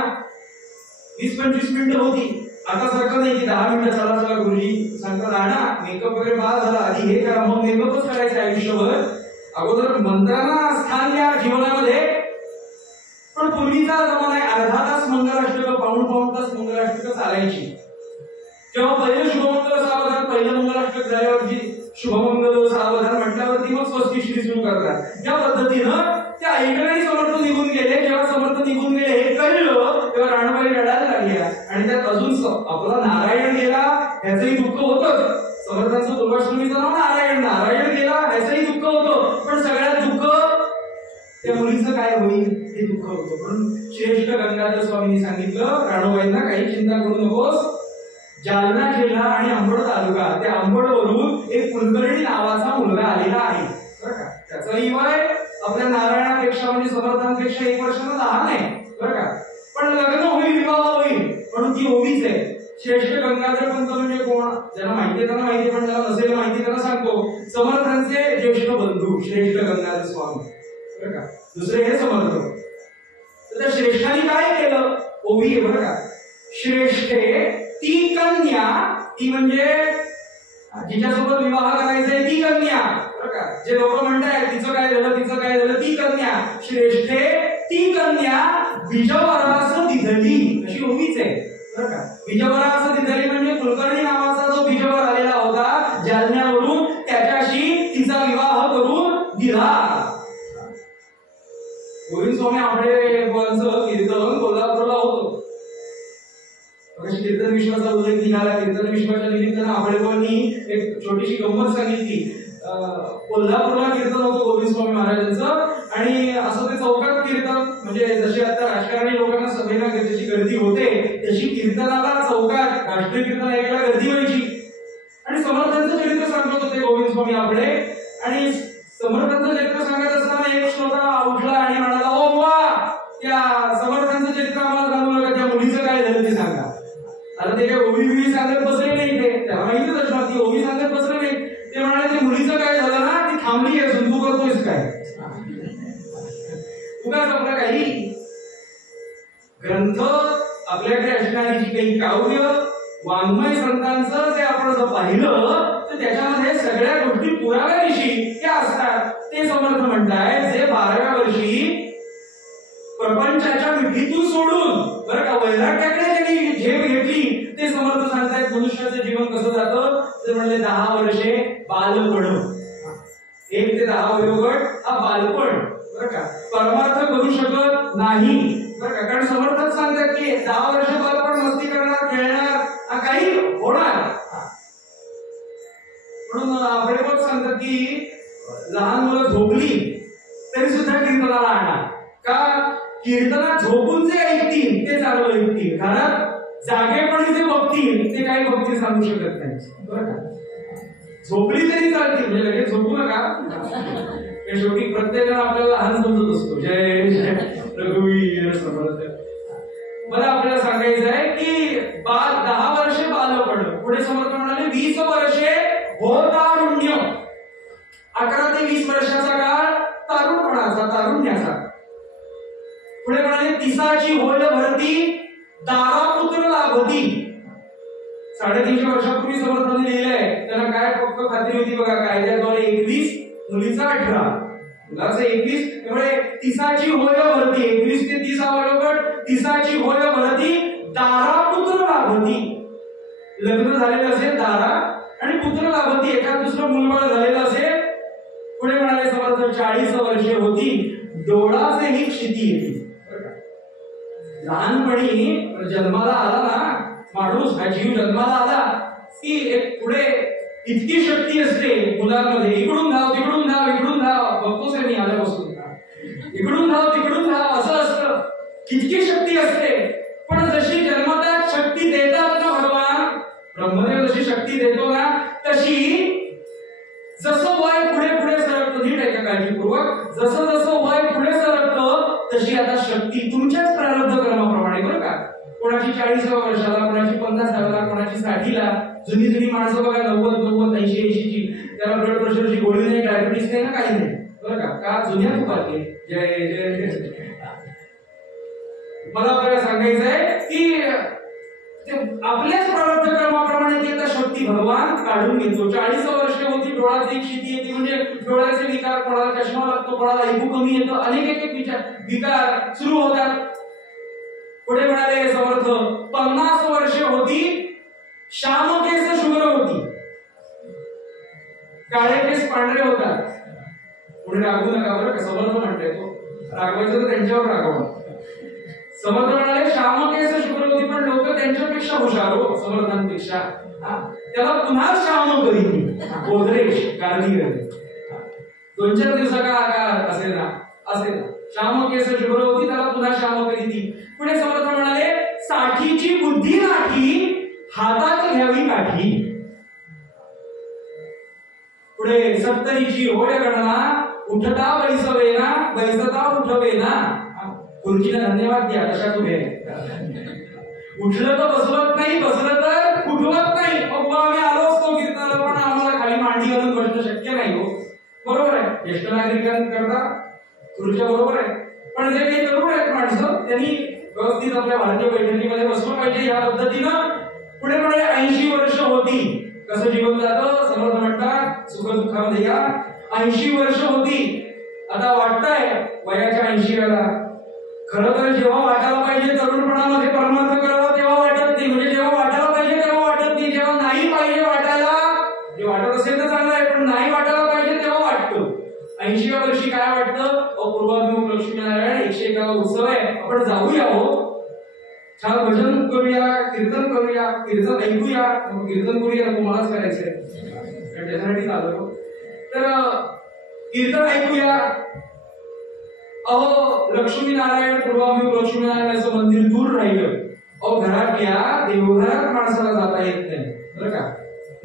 20-25 मिनिटं होती. आता सारखं नाही की 10 मिनिटं चला चला गुरुजी सांगतात राणा मेकअप वगैरे बाद झाला, आधी हे करा मग मेकअपच करायचं आयुष्यभर. अगोदर मंत्रांना स्थान द्या जीवनामध्ये. पण पूर्वीचा जमाना आहे, अर्धा तास मंगलाष्टक, पाऊण तास मंगलाष्टक चालायची. जेव्हा पहिलं शुभमंगल सावधान, पहिलं मंगलाष्टक झाल्यावरती शुभमंगल सावधान म्हटल्यावरती मग स्वस्ती श्री सुरू करतात. या पद्धतीनं त्या ऐकणारी समर्थ निघून गेले. जेव्हा समर्थ निघून गेले हे कळलं तेव्हा राणूबाई रडायला लागल्या. आणि त्यात अजून आपला नारायण गेला ह्याचंही दुःख होतच. समर्थांचं दुर्गाष्टमीचं नाव नारायण, नारायण गेला ह्याचंही दुःख होतं. पण सगळ्यात दुःख त्या मुलीचं काय होईल हे दुःख होतं. पण श्रेष्ठ गंगाधर स्वामींनी सांगितलं राणूबाईंना काही चिंता करू नकोस. जालना जिल्हा आणि अंबड तालुका, त्या अंबडवरून एक कुलकर्णी नावाचा मुलगा आलेला आहे बरं का. त्याचाही वय आपल्या नारायणापेक्षा म्हणजे समर्थांपेक्षा 1 वर्षानं लहान आहे बरं का. पण लग्न होईल, विवाह होईल, म्हणून ती ओवीच आहे. श्रेष्ठ गंगाधर पंत म्हणजे कोण? ज्यांना माहिती त्यांना माहिती, पण ज्याला नसेल माहिती त्यांना सांगतो. समर्थांचे ज्येष्ठ बंधू श्रेष्ठ गंगाधर स्वामी बरं का. दुसरे हे समर्थ. तर त्या श्रेष्ठांनी काय केलं? ओवी आहे बरं का. श्रेष्ठे ती कन्या, ती म्हणजे जिच्यासोबत विवाह करायचा आहे ती कन्या बरं का. जे लोक म्हणतात तिचं काय झालं तिचं काय झालं, ती कन्या. श्रेष्ठे ती कन्या बीजवरास दिधली, अशी ओवीच आहे बरं का. बीजवरास दिधली म्हणजे कुलकर्णी नावाचा जो बीजवर आलेला होता जालन्यावरून, त्याच्याशी तिचा विवाह करून दिला. गोविंद स्वामी आंबेडकरांचं कीर्तन कोल्हापूरला होतं. कीर्तन विश्वाचा उल्लेख निघाला. कीर्तन विश्वाच्या निमित्तानं आंबेडकरांनी एक छोटीशी गंमत सांगितली. कोल्हापूरला कीर्तन होतं गोविंद स्वामी महाराजांचं, आणि असं ते चौकात कीर्तन, म्हणजे जशी आता राजकारणी लोकांना सभेला जशी गर्दी होते तशी कीर्तनाला चौकात राष्ट्रीय कीर्तन ऐकायला गर्दी व्हायची. आणि समर्थांचं चरित्र सांगत होते गोविंद स्वामी आपले. आणि समर्थांचं चरित्र सांगत असताना एक श्रोता उठला आणि म्हणाला, ओ बुवा, त्या समर्थांचं चरित्र आम्हाला सांगू नका, त्या मुलीचं काय झालं ते सांगा. आता ते काय ओवी बिवी सांगत बसले नाही, ते त्याला माहितीच असणार ती ओवी सांगत बसले नाही. ते म्हणाले ते मुलीचं काय झालं ना, ती थांबली असून तू करतोयस काय? तुला आपला काही ग्रंथ आपल्याकडे असणारी जी काही काव्य वाङ्मय संतांचं जे आपण जर पाहिलं तर त्याच्यामध्ये सगळ्या गोष्टी पुराव्याविषयी त्या असतात. ते समर्थ म्हणताय जे 12व्या वर्षी प्रपंचाच्या मिठीतून सोडून बरं का वैराग्याकडे त्यांनी झेप घेतली. ते समर्थ सांगतायत मनुष्याचं जीवन कसं जातं. ते म्हणले 10 वर्षे बालपण, 1 ते 10 वयोगट हा बालपण बरं का. परमार्थ करू शकत नाही बरं का. कारण समर्थच सांगतात की 10 वर्ष बालपण मस्ती करणार, खेळणार, काही होणार. म्हणून आपले पण सांगतात की लहान मुलं झोपली तरी सुद्धा कीर्तनाला आणा का. कीर्तनात झोपून जे ऐकतील ते चांगलं ऐकतील, कारण जागेपणी जे बघतील ते काही भक्ती सांगू शकत नाही बरं का. झोपली तरी चालतील, म्हणजे लगेच झोपू नका. शेवटी प्रत्येकाला आपल्याला लहान समजत असतो. जय जय रघुवीर समर्थ. मला आपल्याला सांगायचं आहे की 10 वर्षे बालपण, पुढे समर्थ म्हणाले 20 वर्षे होतारुण्य. 11 ते 20 वर्षाचा काळ तारुणपणाचा, तारुण्याचा. पुढे म्हणाले तिसाची होय भरती दारापुत्र लाभती. 350 वर्षापूर्वी समर्थांनी लिहिलंय. त्यांना काय पक्क खात्री होती बघा, कायद्याद्वारे 21, मुलीचा 18, मुलाचं 21. त्यामुळे तिसाची होय भरती, 21 ते 30 बरोबर तिसाची होय भरती दारापुत्र लाभती. लग्न झालेलं असेल दारा आणि पुत्र लाभती, एखाद दुसरं मुलबाळ झालेलं असेल. पुढे म्हणाले समर्थ 40 वर्षे होती डोळाचेही क्षिती येते. लहानपणी जन्माला आला ना माणूस, हा जीव जन्माला आला की एक पुढे इतकी शक्ती असते मुलांमध्ये, इकडून धाव तिकडून धाव इकडून धाव. बघतोच आहे मी आल्यापासून, इकडून धाव तिकडून धाव असं असतं, इतकी शक्ती असते. पण जशी जन्मतात शक्ती देतात ना भगवान, ब्रह्मदेव जशी शक्ती देतो ना, तशी जसं वय पुढे पुढे सरकतं, नीट आहे का काळजीपूर्वक, जसं जसं वय पुढे सरकतं तशी आता शक्ती तुमच्याच प्रारब्ध कर्माप्रमाणे, बरं का. कोणाची 40व्या वर्षाला, कोणाची 50व्याला, कोणाची 60ला. जुनी माणसं बघा 90, 80ची, त्याला ब्लड प्रेशरची गोळी नाही, डायबिटीस नाही ना, काही नाही, बरं का जुन्या तुपारली. जय जय जय. मला आपल्याला सांगायचं आहे की आपल्याच प्रारब्ध कर्माप्रमाणे ती आता शक्ती भगवान काढून घेतो. 40 वर्ष होती डोळ्याची क्षिती येते, म्हणजे डोळ्याचे विकार, कोणाला चष्मा लागतो, कोणाला ऐकू कमी येतं, अनेक विकार सुरू होतात. पुढे म्हणाले समर्थ 50 वर्ष होती श्यामकेस शुभ्र होती, काळे केस पांढरे होतात. पुढे रागवू नका बरं का, समर्थ म्हणताय तो, रागवायचं तर त्यांच्यावर रागवा. समर्थ म्हणाले श्यामकेस शुभ्र होती, पण लोक त्यांच्यापेक्षा हुशार हो, समर्थांपेक्षा. त्याला पुन्हा श्याम करीती गोदरेश गांधी 2-4 दिवसाका असेल ना श्यामकेस शुभ्र होती, त्याला पुन्हा श्याम करीती. पुढे समर्थ म्हणाले 60ची बुद्धी नाठी हातात घ्यावी काठी. पुढे 70ची होय गणना उठता बैसवेना बैसता उठवेना. गुरुजीला धन्यवाद द्या, तशाच उभे उठलं तर बसवत नाही, बसलं तर उठवत नाही. आम्ही आलो असतो कीर्तनाला, पण आम्हाला खाली मांडी घालून बसणं शक्य नाही हो, बरोबर आहे. ज्येष्ठ नागरिकांकरता गुरुच्या बरोबर आहे, पण जे काही तरुण आहेत माणसं त्यांनी व्यवस्थित आपल्या भारतीय बैठकीमध्ये बसलं पाहिजे या पद्धतीनं. पुढे म्हणाले 80 वर्ष होती, कसं जीवन जातं समर्थ म्हणतात सुख दुःखामध्ये या. 80 वर्ष होती, आता वाटतंय वयाच्या 80व्याला. खरं तर जेव्हा वाटायला पाहिजे तरुणपणामध्ये परमार्थ करावा तेव्हा वाटत नाही, म्हणजे जेव्हा वाटायला पाहिजे तेव्हा वाटत नाही. जेव्हा नाही पाहिजे वाटायला, जे वाटत असेल तर चांगलं आहे, पण नाही वाटायला पाहिजे तेव्हा वाटतं. 80व्या वर्षी काय वाटतं, पूर्वाभिमुख लक्ष्मीनारायण 101 उत्सव आहे, आपण जाऊया हो, छान भजन करूया, कीर्तन करूया, कीर्तन ऐकूया. कीर्तन करूया मलाच करायचंय, त्याच्यासाठी चालू. तर कीर्तन ऐकूया. अहो लक्ष्मीनारायण, पूर्वाभिमुख लक्ष्मीनारायणाचं मंदिर दूर राहिलं. अहो घरातल्या देवघरात माणसाला जाता येत नाही, बरं का,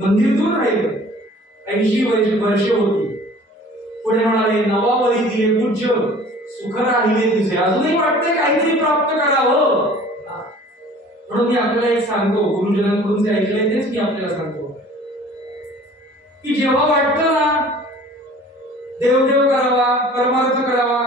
मंदिर दूर राहिलं. 80 वर्ष होती. पुढे म्हणाले नवावरी दिले पूज्य सुख राहिले तुझे. अजूनही वाटते काहीतरी प्राप्त करावं, म्हणून मी आपल्याला एक सांगतो, गुरुजनांकडून जे ऐकलंय तेच मी आपल्याला सांगतो की जेव्हा वाटतं ना देवदेव करावा, परमार्थ करावा,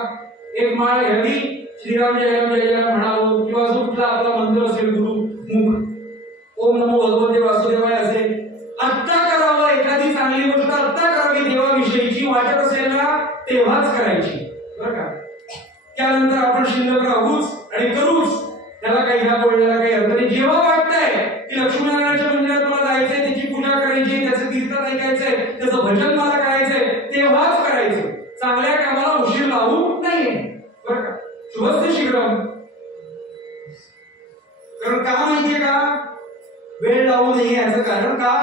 एक माळ घ्यावी, श्रीराम जय राम जय राम म्हणावं, किंवा जो कुठला आपला मंत्र असेल गुरु मुख ओम नमो भगवते वासुदेवाय असेल, आत्ता करावं. एखादी चांगली गोष्ट आत्ता करावी, देवाविषयीची वाटत असेल ना तेव्हाच करायची, बरं का. त्यानंतर आपण शिल्लक राहूच आणि करूच, त्याला काही ह्या बोलण्याला काही अर्थ नाही. जेव्हा वाटतंय की लक्ष्मीनारायणाच्या मंदिरात मला जायचंय, त्याची पूजा करायची, त्याचं कीर्तन ऐकायचंय, त्याचं भजन मला करायचंय, तेव्हाच करायचं. चांगल्या कामाला उशीर लावू नाहीये, बरं का. शुभस्ते शीघ्रम. कारण का माहितीये का वेळ लावू नये याचं कारण का,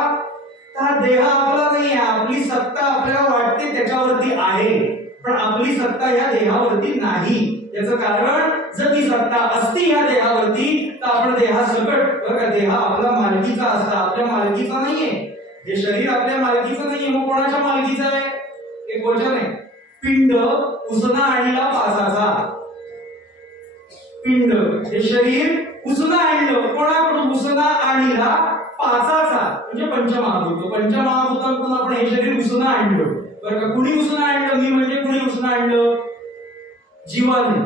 हा देह आपला नाहीये, आपली सत्ता आपल्याला वाटते त्याच्यावरती आहे, पण आपली सत्ता ह्या देहावरती नाही. याचं कारण जर ती सत्ता असती ह्या देहावरती तर आपण देहासकट, बरं का, देह आपला मालकीचा असता, आपल्या मालकीचा नाहीये. हे शरीर आपल्या मालकीचं नाहीये, मग कोणाच्या मालकीचं आहे. एक वचन आहे, पिंड उसना आणला पासाचा. पिंड हे शरीर उसना आणलं, कोणाकडून उसना आणला पासाचा, म्हणजे पंचमहाभूत. पंचमहाभूतांकडून आपण हे शरीर उसना आणलं, बरं का. कुणी उसना आणलं, मी म्हणजे कुणी उसना आणलं, जीवाने,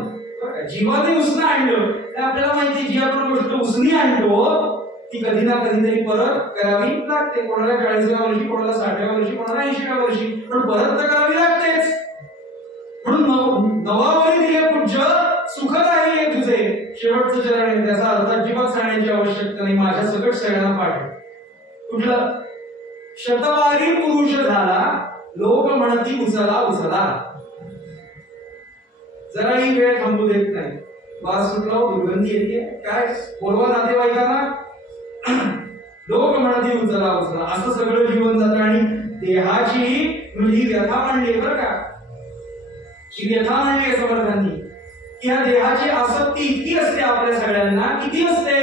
जीवाने उसनं आणलं तर आपल्याला माहिती जी आपण गोष्ट उसनी आणतो ती कधी ना कधीतरी परत करावी लागते. कोणाला 40व्या वर्षी, कोणाला 60व्या वर्षी, कोणाला 80व्या वर्षी, पण परत तर करावी लागतेच. म्हणून नवावरी दिले पूज्य सुखदायी आहे तुझे शेवटचं चरण आहे. त्याचा अर्थ अजिबात सांगण्याची आवश्यकता नाही, माझ्या सकट सगळ्यांना पाठ. कुठलं? शतवारी पुरुष झाला लोक म्हणती उचला उचला. जराही वेळ थांबू देत नाही. वास सुटला, दुर्गंधी येते, काय बोलवा नातेवाईकांना, लोक म्हणती उचला उचला, असं सगळं जीवन जातं. आणि देहाची म्हणजे ही व्यथा मांडली बरं का, ही व्यथा मांडली समर्थांनी की ह्या देहाची आसक्ती इतकी असते आपल्या सगळ्यांना. किती असते?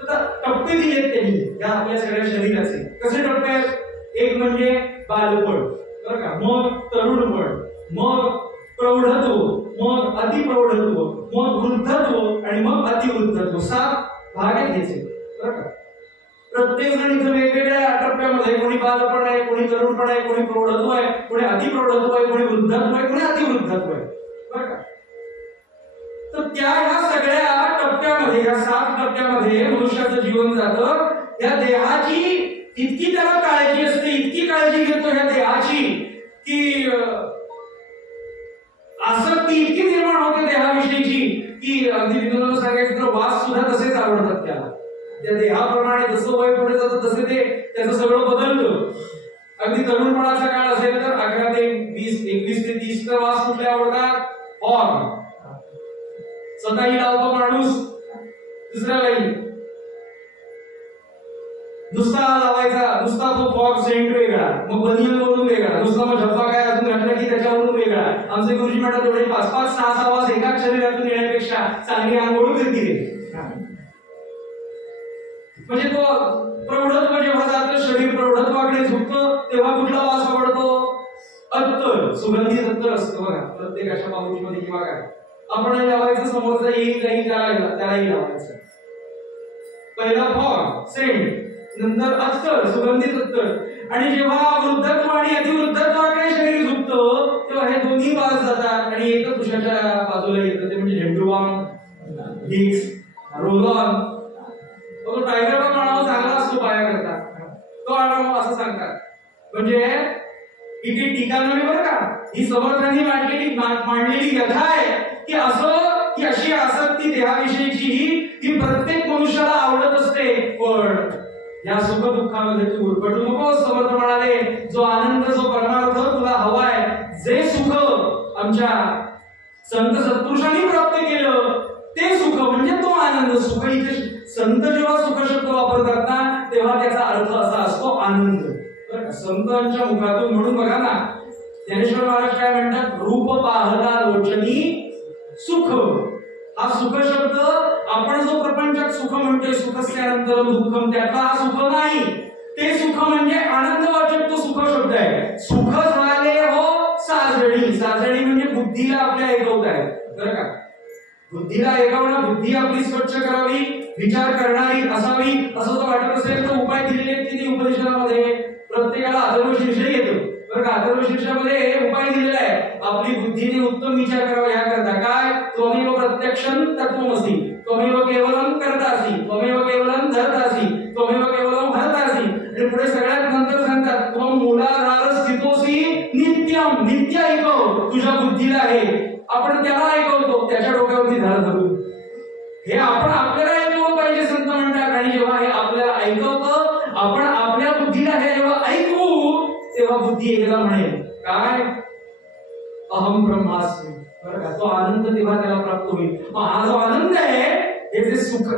तर टप्पे दिलेत त्यांनी या आपल्या सगळ्या शरीराचे. कसे टप्पे आहेत? एक म्हणजे बालपण बरं का, मग तरुणपण, मग प्रौढत्व, मग अतिप्रौढत्व, मग वृद्धत्व आणि मग अतिवृद्धत्व. 7 भाग आहेत त्याचे बरं का. प्रत्येक जण इथं वेगवेगळ्या टप्प्यामध्ये, कोणी बालपण आहे, कोणी तरुणपण आहे, कोणी प्रौढत्व आहे, कोणी अतिप्रौढत्व आहे, कोणी वृद्धत्व आहे, कोणी अतिवृद्धत्व आहे बरं का. तर त्या ह्या सगळ्या टप्प्यामध्ये, या 7 टप्प्यामध्ये मनुष्याचं जीवन जातं. या देहाची इतकी त्याला काळजी असते, इतकी काळजी घेतो ह्या देहाची की आसक्ती इतकी निर्माण होते देहाविषयीची की अगदी विनोदानं सांगायचं तर वास सुद्धा तसेच आवडतात त्याला. त्या देहाप्रमाणे जसं वय पुढे जातं तसे ते त्याचं सगळं बदलतं. अगदी तरुणपणाचा काळ असेल तर 11 ते 20, 21 ते 30 तर वास कुठले आवडतात? हॉर्न. सताही लावतो माणूस दुसऱ्या लाईन, नुसता लावायचा, नुसता तो फॉग सेंट वेगळा, मग बनियन वरून वेगळा, नुसता मग झप्पा काय अजून घातला की त्याच्यावरून वेगळा. आमचे गुरुजी म्हणतात एवढे 5-5, 6-6 वास एकाच शरीरातून येण्यापेक्षा चांगली आंघोळ करती रे. म्हणजे तो प्रौढत्व जेव्हा जातं, शरीर प्रौढत्वाकडे झुकतं, तेव्हा कुठला वास आवडतो? अत्तर, सुगंधित अत्तर असतं बघा प्रत्येकाच्या पाऊचमध्ये किंवा काय. आपण लावायचं, समोरचा येईल जाईल त्यालाही लावायचं. पहिला फॉग सेंट, नंतर अत्तर, सुगंधित अत्तर. आणि जेव्हा वृद्धत्व आणि अतिवृद्धत्वाकडे शरीर झुकतं तेव्हा हे दोन्ही वास जातात आणि एकच दुसऱ्याच्या बाजूला येतं. ते म्हणजे झेंडूबाम, व्हिक्स, रोलॉन. तो टायगर बाम आणावा चांगला असतो पाया करता, तो आणावा असं सांगतात. म्हणजे ही काही टीका नव्हे बरं का, ही समर्थांनी मांडलेली व्यथा आहे की असं की अशी आसक्ती देहाविषयीची ही प्रत्येक मनुष्याला आवडत असते. पण या सुख दुःखामध्ये तू गुरफटू नकोस. समर्थ म्हणाले जो आनंद, जो परमार्थ तुला हवाय, जे सुख आमच्या संत सत्पुरुषांनी प्राप्त केलं ते सुख म्हणजे तो आनंद. सुख इथे संत जेव्हा सुख शब्द वापरतात ना तेव्हा त्याचा अर्थ असा असतो आनंद बरं का, संतांच्या मुखातून. म्हणून बघा ना ज्ञानेश्वर महाराज काय म्हणतात, रूप पाहता लोचनी सुख. हा सुख शब्द आपण जो प्रपंचात सुख म्हणतोय, सुखस्यानंतर दुःखम, त्यातला हा सुख नाही. ते सुख म्हणजे आनंदवाचक तो सुख शब्द आहे. सुख झाले हो साजणी. साजणी म्हणजे बुद्धीला आपल्या ऐकवताय बरं का. बुद्धीला ऐकवणं, बुद्धी आपली स्वच्छ करावी, विचार करणारी असावी असं जर वाटत असेल तर उपाय दिलेले आहेत की उपदेशामध्ये. प्रत्येकाला अथर्व शीर्ष येतं बरं का. अथर्व शीर्षामध्ये उपाय दिलेला आहे, आपली बुद्धीने उत्तम विचार करावा. ह्या करता काय? त्वमेव प्रत्यक्षं तत्त्वमसि, त्वमेव केवलं कर्तासि, त्वमेव केवलं धर्तासि, त्वमेव केवलं हरतासि. आणि पुढे सगळ्यात नंतर सांगतात त्वं मूलाधार स्थितोसि नित्यम. नित्य ऐकव तुझ्या बुद्धीला आहे. आपण त्याला ऐकवतो त्याच्या डोक्यावरती धार धरून. हे आपण आपल्याला ऐकवलं पाहिजे संत म्हणतात. आणि जेव्हा हे आपल्याला ऐकवतं, आपण आपल्या बुद्धीला हे जेव्हा ऐकू तेव्हा बुद्धी एकदा म्हणेल काय, अहम ब्रह्मास्मी बरं का. तो आनंद तेव्हा त्याला प्राप्त होईल. मग हा जो आनंद आहे, हे जे सुख,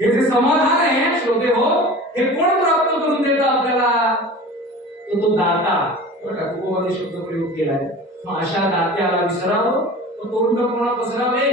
हे जे समाधान आहे श्रोते हो, हे कोण प्राप्त करून देतं आपल्याला? तो दाता बरं का. तुकोबाने शब्द प्रयोग केलाय. मग अशा दात्याला विसरावं, तो तोंड कोणा पसरावे.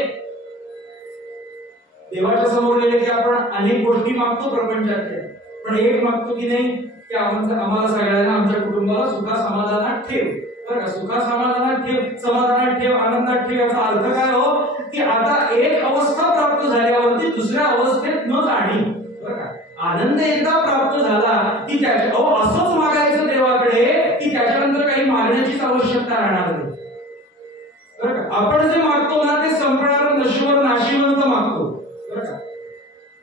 देवाच्या समोर गेले की आपण अनेक गोष्टी मागतो प्रपंचातल्या, पण एक मागतो की नाही की आम्हाला सगळ्यांना, आमच्या कुटुंबाला सुखा समाधानात ठेव बरं का. सुखा समाधानात ठेव, समाधानात ठेव, आनंदात ठेव. याचा अर्थ काय हो की आता एक अवस्था प्राप्त झाल्यावरती दुसऱ्या अवस्थेत न जाणे बरं का. आनंद एकदा प्राप्त झाला की त्याच्या असंच मागायचं देवाकडे की त्याच्यानंतर काही मागण्याचीच आवश्यकता राहणार नाही. आपण जे मागतो ना ते संपणार नशिवर नाशिवंत मागतो बरं का.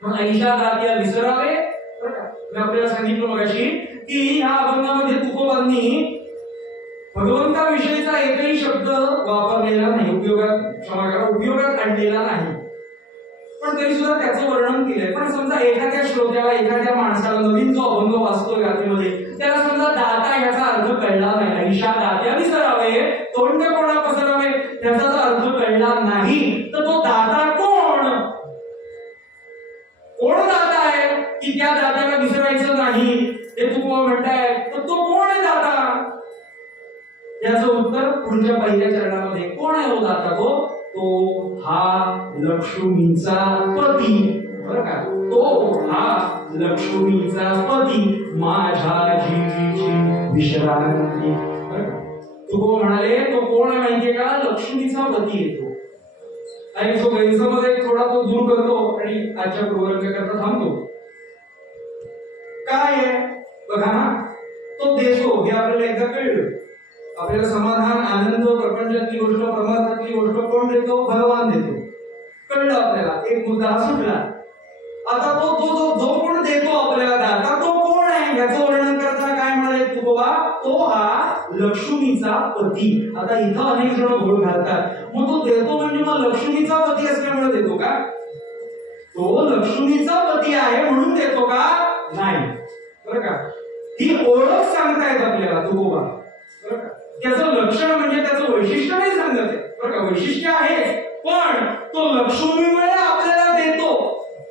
मग ऐशा दात्या विसरावे बरं का. मी आपल्याला सांगितलं मगाशी की ह्या अभंगामध्ये तुकोबांनी भगवंताविषयीचा एकही शब्द वापरलेला नाही, उपयोगात आणलेला नाही, पण तरी सुद्धा त्याचं वर्णन केलंय. पण समजा एखाद्या श्रोत्याला, एखाद्या माणसाला नवीन जो अभंग वाचतोय गाथेमध्ये, त्याला समजा दाता ह्याचा अर्थ कळला नाही, ऐशा दात्या विसरावे तोंड कोणा पसरावे त्याचा जर अर्थ कळला नाही, तर तो दाता कोण दाता आहे की त्या दात्याला विसरायचं नाही हे तुकोबा म्हणताय, तर तो कोण आहे दाता? याचं उत्तर पुढच्या पहिल्या चरणामध्ये. कोण आहे हो दाता? तो हा लक्ष्मीचा पती बरं का. तो हा लक्ष्मीचा पती माझ्या जीवीची विश्रांती बरं का. तुकोबा म्हणाले तो कोण आहे माहितीये का? लक्ष्मीचा पती येतो. आणि जो गैरसमज एक थोडा तो दूर करतो आणि आजच्या प्रोग्रामकरता थांबतो. काय आहे बघा ना, तो देतो हे आपल्याला एकदा कळलं. आपल्याला समाधान, आनंद, प्रपंचातली गोष्ट, परमार्थातली गोष्ट कोण देतो? भगवान देतो. कळलं आपल्याला, एक मुद्दा हा सुटला. आता जो कोण देतो आपल्याला दाता तो कोण आहे याचं वर्णन करताना काय म्हणाले तुकोबा? तो हा लक्ष्मीचा पती. आता इथं अनेक जण घोळ घालतात, मग तो देतो म्हणजे मग लक्ष्मीचा पती असल्यामुळे देतो का? तो लक्ष्मीचा पती आहे म्हणून देतो का? नाही बरं का. ही ओळख सांगतायत आपल्याला तुकोबा बरं का. त्याचं लक्षण म्हणजे त्याचं वैशिष्ट्य नाही सांगत आहे बरं का. वैशिष्ट्य आहे पण तो लक्ष्मीमुळे आपल्याला देतो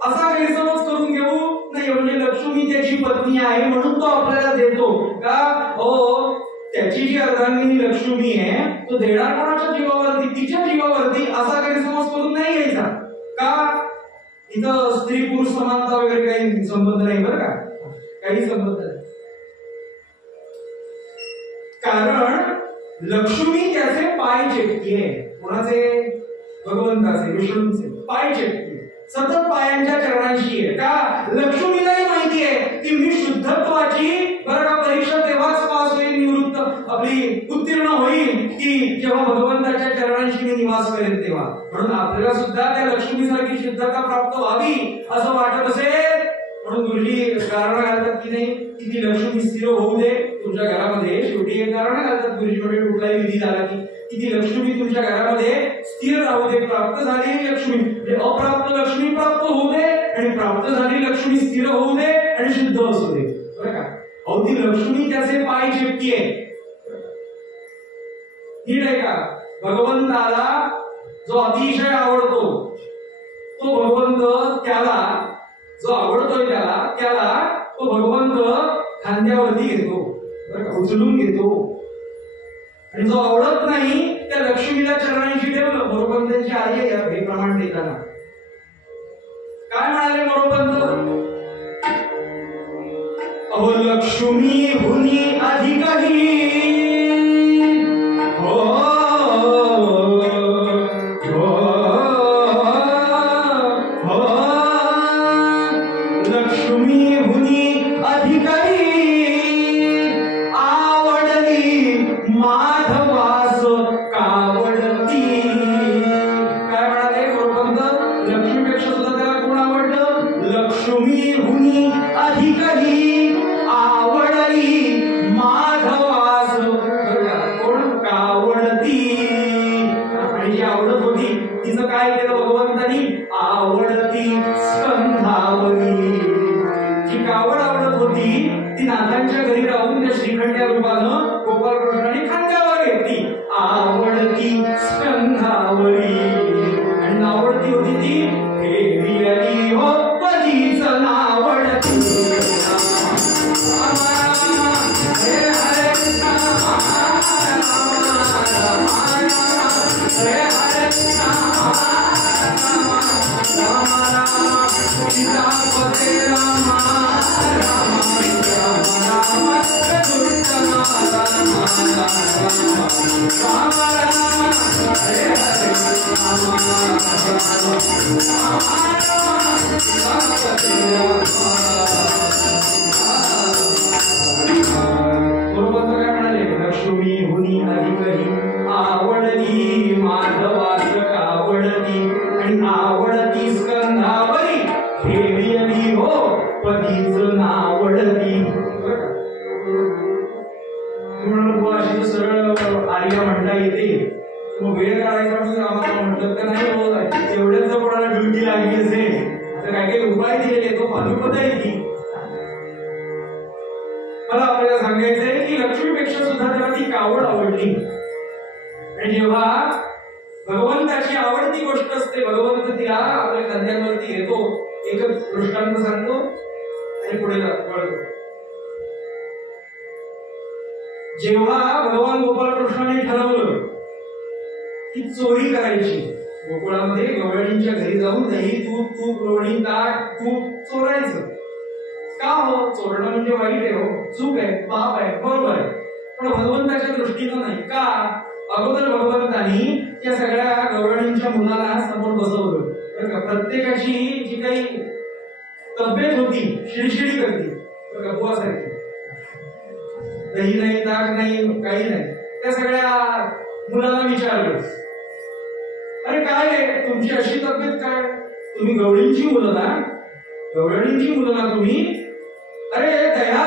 असा गैरसमज करून घेऊ नाही. म्हणजे लक्ष्मी त्याची पत्नी आहे म्हणून तो आपल्याला देतो का? हो, त्याची जी अर्धांगिनी लक्ष्मी आहे तो देणार कोणाच्या जीवावरती? तिच्या जीवावरती. असा गैरसमज करून नाही घ्यायचा का. इथं स्त्री पुरुष समानता वगैरे काही संबंध नाही बरं का. काही संबंध नाही. कारण लक्ष्मी त्याचे पाय चेपतीये. कोणाचे? भगवंताचे, विष्णूचे पाय चेपतीये. सतत पायांच्या चरणांशी आहे का. लक्ष्मीलाही माहिती आहे की मी शुद्धत्वाची बरं का परीक्षा तेव्हाच पास होईल, निवृत्त आपली उत्तीर्ण होईल की जेव्हा भगवंताच्या चरणांशी मी निवास करेन तेव्हा. म्हणून आपल्याला सुद्धा त्या लक्ष्मीसारखी शुद्धता प्राप्त व्हावी असं वाटत असेल म्हणून गुरुजी कारण घालतात की नाही की ती लक्ष्मी स्थिर होऊ दे तुमच्या घरामध्ये. शेवटी हे कारण घालतात गुरुजी म्हणजे कुठलाही विधी झाला की ती लक्ष्मी तुमच्या घरामध्ये स्थिर राहू दे. प्राप्त झालेली लक्ष्मी म्हणजे अप्राप्त लक्ष्मी प्राप्त होऊ दे आणि प्राप्त झालेली लक्ष्मी स्थिर होऊ दे आणि शुद्ध असू दे बरं का. अहो ती लक्ष्मी त्याचे पाय चेपतीये. नीट आहे का. भगवंताला जो अतिशय आवडतो तो भगवंत त्याला जो आवडतोय त्याला तो भगवंत खांद्यावरती घेतो बरं का, उचलून घेतो. आणि जो आवडत नाही त्या लक्ष्मीला चरणांशी ठेवलं. मोरोपंतांची आई आहे हे प्रमाण देताना काय म्हणाले मोरोपंत? अहो लक्ष्मी हुनी अधिकही लक्ष्मी हुनी अधिकही आवडली मुलगी लागली असेल तर काय काही उपाय दिलेले, तो पादुपद आहे की. मला आपल्याला सांगायचंय की लक्ष्मीपेक्षा सुद्धा त्याला ती कावड आवडली. आणि जेव्हा भगवंताची आवडती गोष्ट असते, भगवंत तिला आपल्या खांद्यावरती येतो. एकच दृष्टांत सांगतो आणि पुढे वळतो. जेव्हा भगवान गोपाळकृष्णाने ठरवलं की चोरी करायची, गोकुळामध्ये गवळणींच्या घरी जाऊन दही दूध तूप लोणी ताक तूप चोरायचं. का हो? चोरणं म्हणजे वाईट आहे हो, चूक आहे, पाप आहे, बरोबर आहे, पण भगवंताच्या दृष्टीनं नाही. का? अगोदर भगवंतानी त्या सगळ्या गवळणींच्या मुलाला समोर बसवलं. प्रत्येकाची जी काही तब्येत होती शिडशिडी करती बुवासारखी, दही नाही ताक नाही काही नाही, त्या सगळ्या मुलांना विचारलं, अरे काय आहे तुमची अशी तब्येत काय? तुम्ही गवळींची मुलं ना, गवळणींची मुलं ना तुम्ही? अरे दया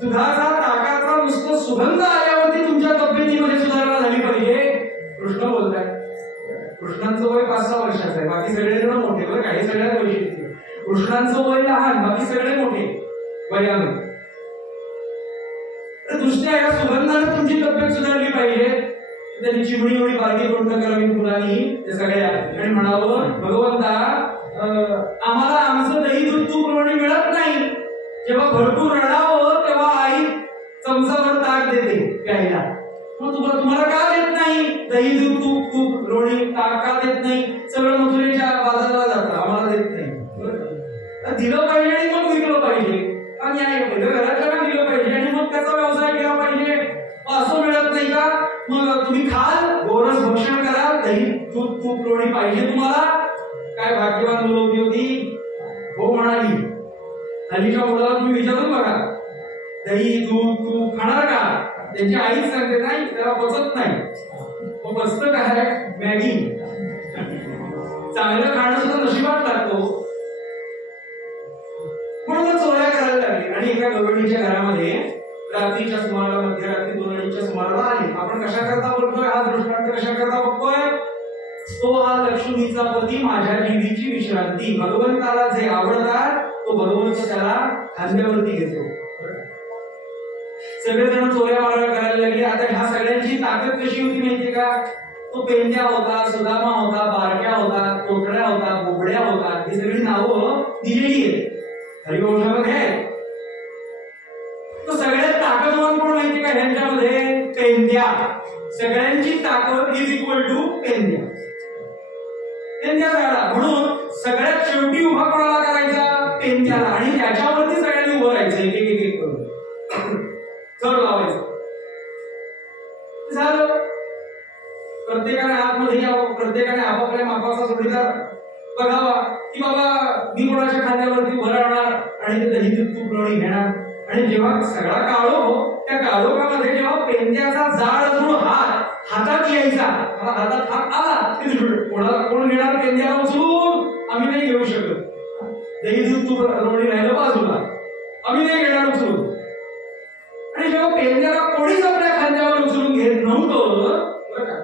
दुधाचा ताकाचा नुसतं सुगंध आल्यावरती तुमच्या तब्येतीमध्ये सुधारणा झाली पाहिजे. कृष्ण बोलताय. कृष्णांचं वय 5-6 वर्षाचं आहे, बाकी सगळे जण मोठे. बरं काही सगळ्यात वैशिष्ट्य, कृष्णांचं वय लहान, बाकी सगळे मोठे वयानं. तर दुसऱ्या या सुगंधाने तुमची तब्येत सुधारली पाहिजे. त्यांनी चिमणी एवढी बारकी कोणतं करावी मुलांनी ते सगळ्या, आणि म्हणावं भगवंता आम्हाला आमचं दही दूध तूप लोणी मिळत नाही. जेव्हा भरपूर रडावं तेव्हा आई चमचाभर ताक देते प्यायला. मग तुम्हाला का देत नाही दही दूध तूप तूप लोणी ताक का देत नाही? सगळं मथुरेच्या बाजाराला जातं, आम्हाला देत नाही. दिलं पाहिजे आणि मग विकलं पाहिजे. न्याय पहिलं घरातल्याला दिलं पाहिजे आणि मग त्याचा व्यवसाय केला पाहिजे. असं मिळत नाही का? मग तुम्ही खाल, गोरस भक्षण कराल, दही दूध तूप लोणी पाहिजे तुम्हाला. काय भाग्यवान मुलं होती, हो म्हणाली. हल्लीच्या मुलाला तुम्ही विचारून बघा, दही दूध तूप खाणार का? त्यांची आईच सांगते नाही, त्याला पचत नाही. मग पचतं काय? मॅगी. चांगलं खाणं सुद्धा नशिबात लागतो. म्हणून चोऱ्या करायला लागली. आणि एका गवळणीच्या घरामध्ये रात्रीच्या सुमाराला, मध्यरात्री 2:00च्या सुमाराला आली. आपण कशा करता बोलतोय? हा दृष्टांत कशा करता बघतोय? तो हा लक्ष्मीचा पती, माझ्या जीवीची विश्रांती. भगवंताला जे आवडतात तो भगवंत त्याला खांद्यावरती घेतो. सगळेजण चोऱ्या माऱ्या करायला लागले. आता ह्या सगळ्यांची ताकद कशी होती माहितीये का? तो पेंड्या होता, सुदामा होता, बारक्या होता, कोथळ्या होता, बोबड्या होता, ही सगळी नावं दिलेली आहेत हरिवंशामध्ये. तो सगळ्यात ताकदवान कोण माहिती का ह्यांच्यामध्ये? पेंड्या. सगळ्यांची ताकद इज इक्वल टू पेंड्या. पेंड्या झाला म्हणून सगळ्यात शेवटी उभा कोणाला करायचा? पेंड्याला. आणि त्याच्यावरती सगळ्यांनी उभं राहायचं, एक एक एक करून चढ लावायचं. झालं. प्रत्येकाने आतमध्ये यावं, प्रत्येकाने आपापल्या मापाचा जोडीदार बघावा की बाबा मी कोणाच्या खांद्यावरती उभं राहणार आणि ते दही दूध तूप लोणी घेणार. आणि जेव्हा सगळा काळोख, त्या काळोखामध्ये जेव्हा पेंड्याचा जाड जो हातात यायचा, हातात हात आला, कोण घेणार पेंड्याला उचलून? आम्ही नाही घेऊ शकत. दही दूध तूप लोणी राहिलं बाजूला, आम्ही नाही घेणार उचलून. आणि जेव्हा पेंड्याला कोणीच आपल्या खांद्यावर उचलून घेत नव्हतं, बरं का,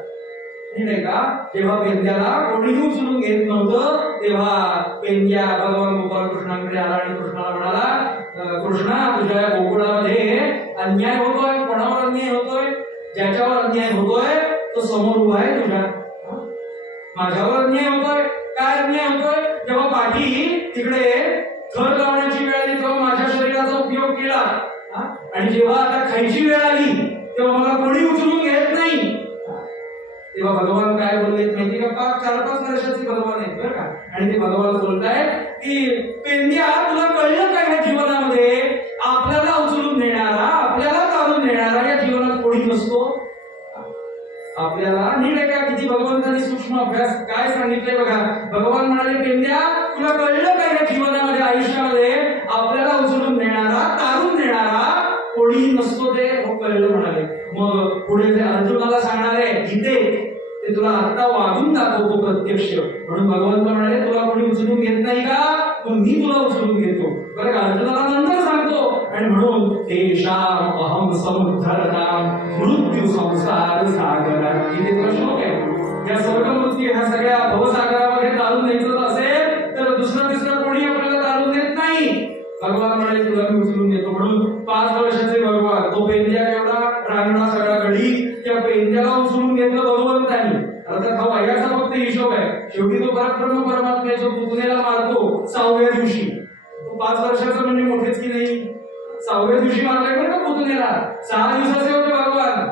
नाही का, जेव्हा पेंड्याला कोणीही उचलून घेत नव्हतं तेव्हा पेंड्या भगवान गोपाळ कृष्णांकडे आला आणि कृष्णाला म्हणाला, कृष्णा तुझ्या गोकुळामध्ये अन्याय होतोय. कोणावर अन्याय होतोय? ज्याच्यावर अन्याय होतोय तो समोर उभा आहे तुझ्या. माझ्यावर अन्याय होतोय. काय अन्याय होतोय? जेव्हा पाठी तिकडे थर लावण्याची वेळ आली तेव्हा माझ्या शरीराचा उपयोग केला, आणि जेव्हा आता खायची वेळ आली तेव्हा मला कोणी उचलून घेत नाही. तेव्हा भगवान काय बोलले माहिती का? 4-5 वर्षाचे भगवान आहेत बरं का. आणि ते भगवान बोलतायत की पेंड्या तुला कळलं काय ह्या जीवनामध्ये आपल्याला उचलून नेणारा, आपल्याला काढून नेणारा या जीवनात कोणी नसतो. आपल्याला नीट आहे का? किती भगवंतांनी सूक्ष्म अभ्यास काय सांगितलंय बघा. भगवान म्हणाले पेंड्या तुला कळलं काय या जीवनामध्ये आयुष्यामध्ये आपल्याला उचलून नेणारा, तारून नेणारा कोणी नसतो. ते कळलं म्हणाले. मग पुढे ते अर्जुनाला सांगणार आहे गीते, ते तुला आता वागून दाखवतो प्रत्यक्ष. म्हणून भगवंत म्हणाले तुला कोणी उचलून घेत नाही का? पण मी तुला उचलून घेतो बरं का. अर्जुनाला नंतर सांगतो. आणि म्हणून तेषाम अहम समुद्धरताम मृत्यू संसार सागरात. इथे तो श्लोक आहे. या स्वर्ग मृत्यू ह्या सगळ्या भवसागरामध्ये चालून द्यायचं असेल दुसरा तिसरा कोणी आपल्याला तारून देत नाही. भगवान म्हणाले तुला मी उचलून घेतो. म्हणून 5 वर्षाचे भगवान, तो पेंद्या एवढा रांगणा सगळा गडी, त्या पेंद्याला उचलून घेतलं भगवंतानी. अर्थात हा वयाचा फक्त हिशोब आहे. शेवटी तो परब्रह्म परमात्म्याच्या पुतण्याला मारतो 6व्या दिवशी. तो 5 वर्षाचा म्हणजे मोठेच की नाही. 6व्या दिवशी मारलाय बरं का पुतण्याला. 6 दिवसाचे होते भगवान.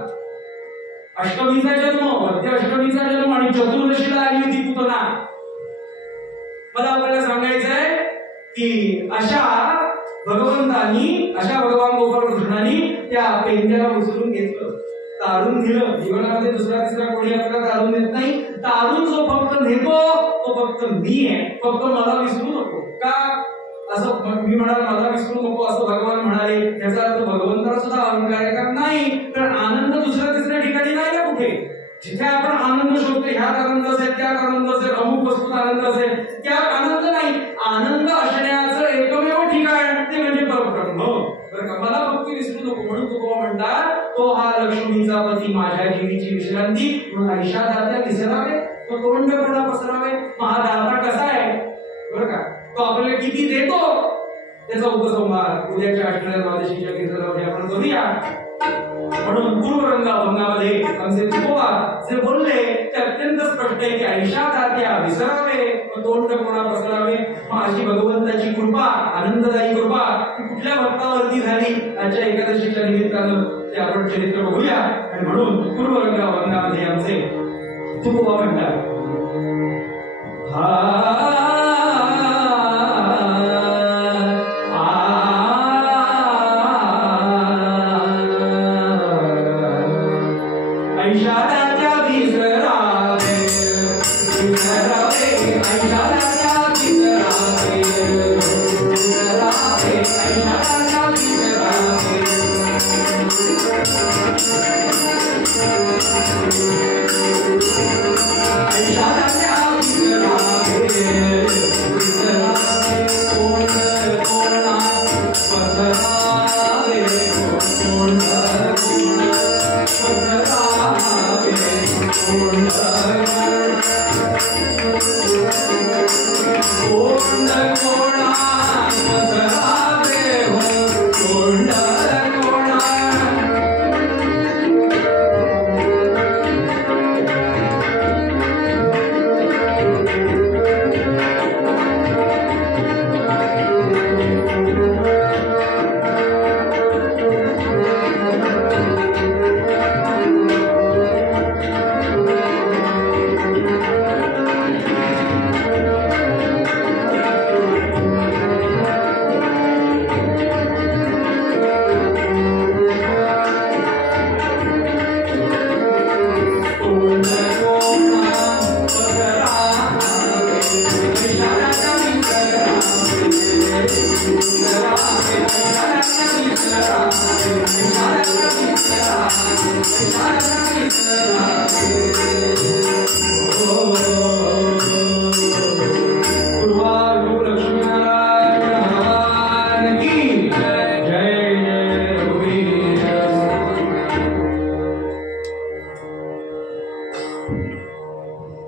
अष्टमीचा जन्म, मध्य अष्टमीचा जन्म आणि चतुर्दशीला आली होती पुतना. मला आपल्याला सांगायचंय की अशा भगवंतानी, अशा भगवान गोपाळ कृष्णानी त्या पेंद्याला उचलून घेतलं, तारून दिलं. जीवनामध्ये दुसरा तिसरा कोणी आपल्याला तारून देत नाही. तारून जो फक्त नेतो तो फक्त मी आहे. फक्त मला विसरू नको. का असं मी म्हणाल मला विसरू नको असं भगवान म्हणाले, याचा अर्थ भगवंताला सुद्धा अहंकार आहे का? नाही. कारण आनंद दुसऱ्या तिसऱ्या ठिकाणी नाही ना कुठे. जिथे आपण आनंद शोधतो, ह्यात आनंद असेल, त्यात आनंद असेल, अमुक वस्तूत आनंद असेल, त्यात आनंद नाही. आनंद असण्याचं एकमेव ठिकाण ते म्हणजे परब्रह्म. बरं का? मला भक्ती विसरू नको. म्हणून तुकोबा म्हणतात तो हा लक्ष्मीचा पती, माझ्या जीवीची विश्रांती. म्हणून ऐशा दात्या विसरावे, तो तोंडपणा पसरावे. हा दाता कसा आहे बरं का? तो आपल्याला किती देतो त्याचा उपसंहार उद्याच्या अष्टया द्वादशीच्या कीर्तनामध्ये आपण करूया. म्हणून पूर्वरंगाभंगामध्ये आमचे तुकोबा जे बोलले ते अत्यंत स्पष्ट आहे की ऐशा दात्या विसरावे, तोंडपणा पसरावे. अशी भगवंताची कृपा, आनंददायी कृपा ती कुठल्या भक्तावरती झाली आजच्या एकादशीच्या निमित्तानं ते आपण चरित्र बघूया. आणि म्हणून पूर्वरंगाभंगामध्ये आमचे तुकोबा म्हणतात Thank you.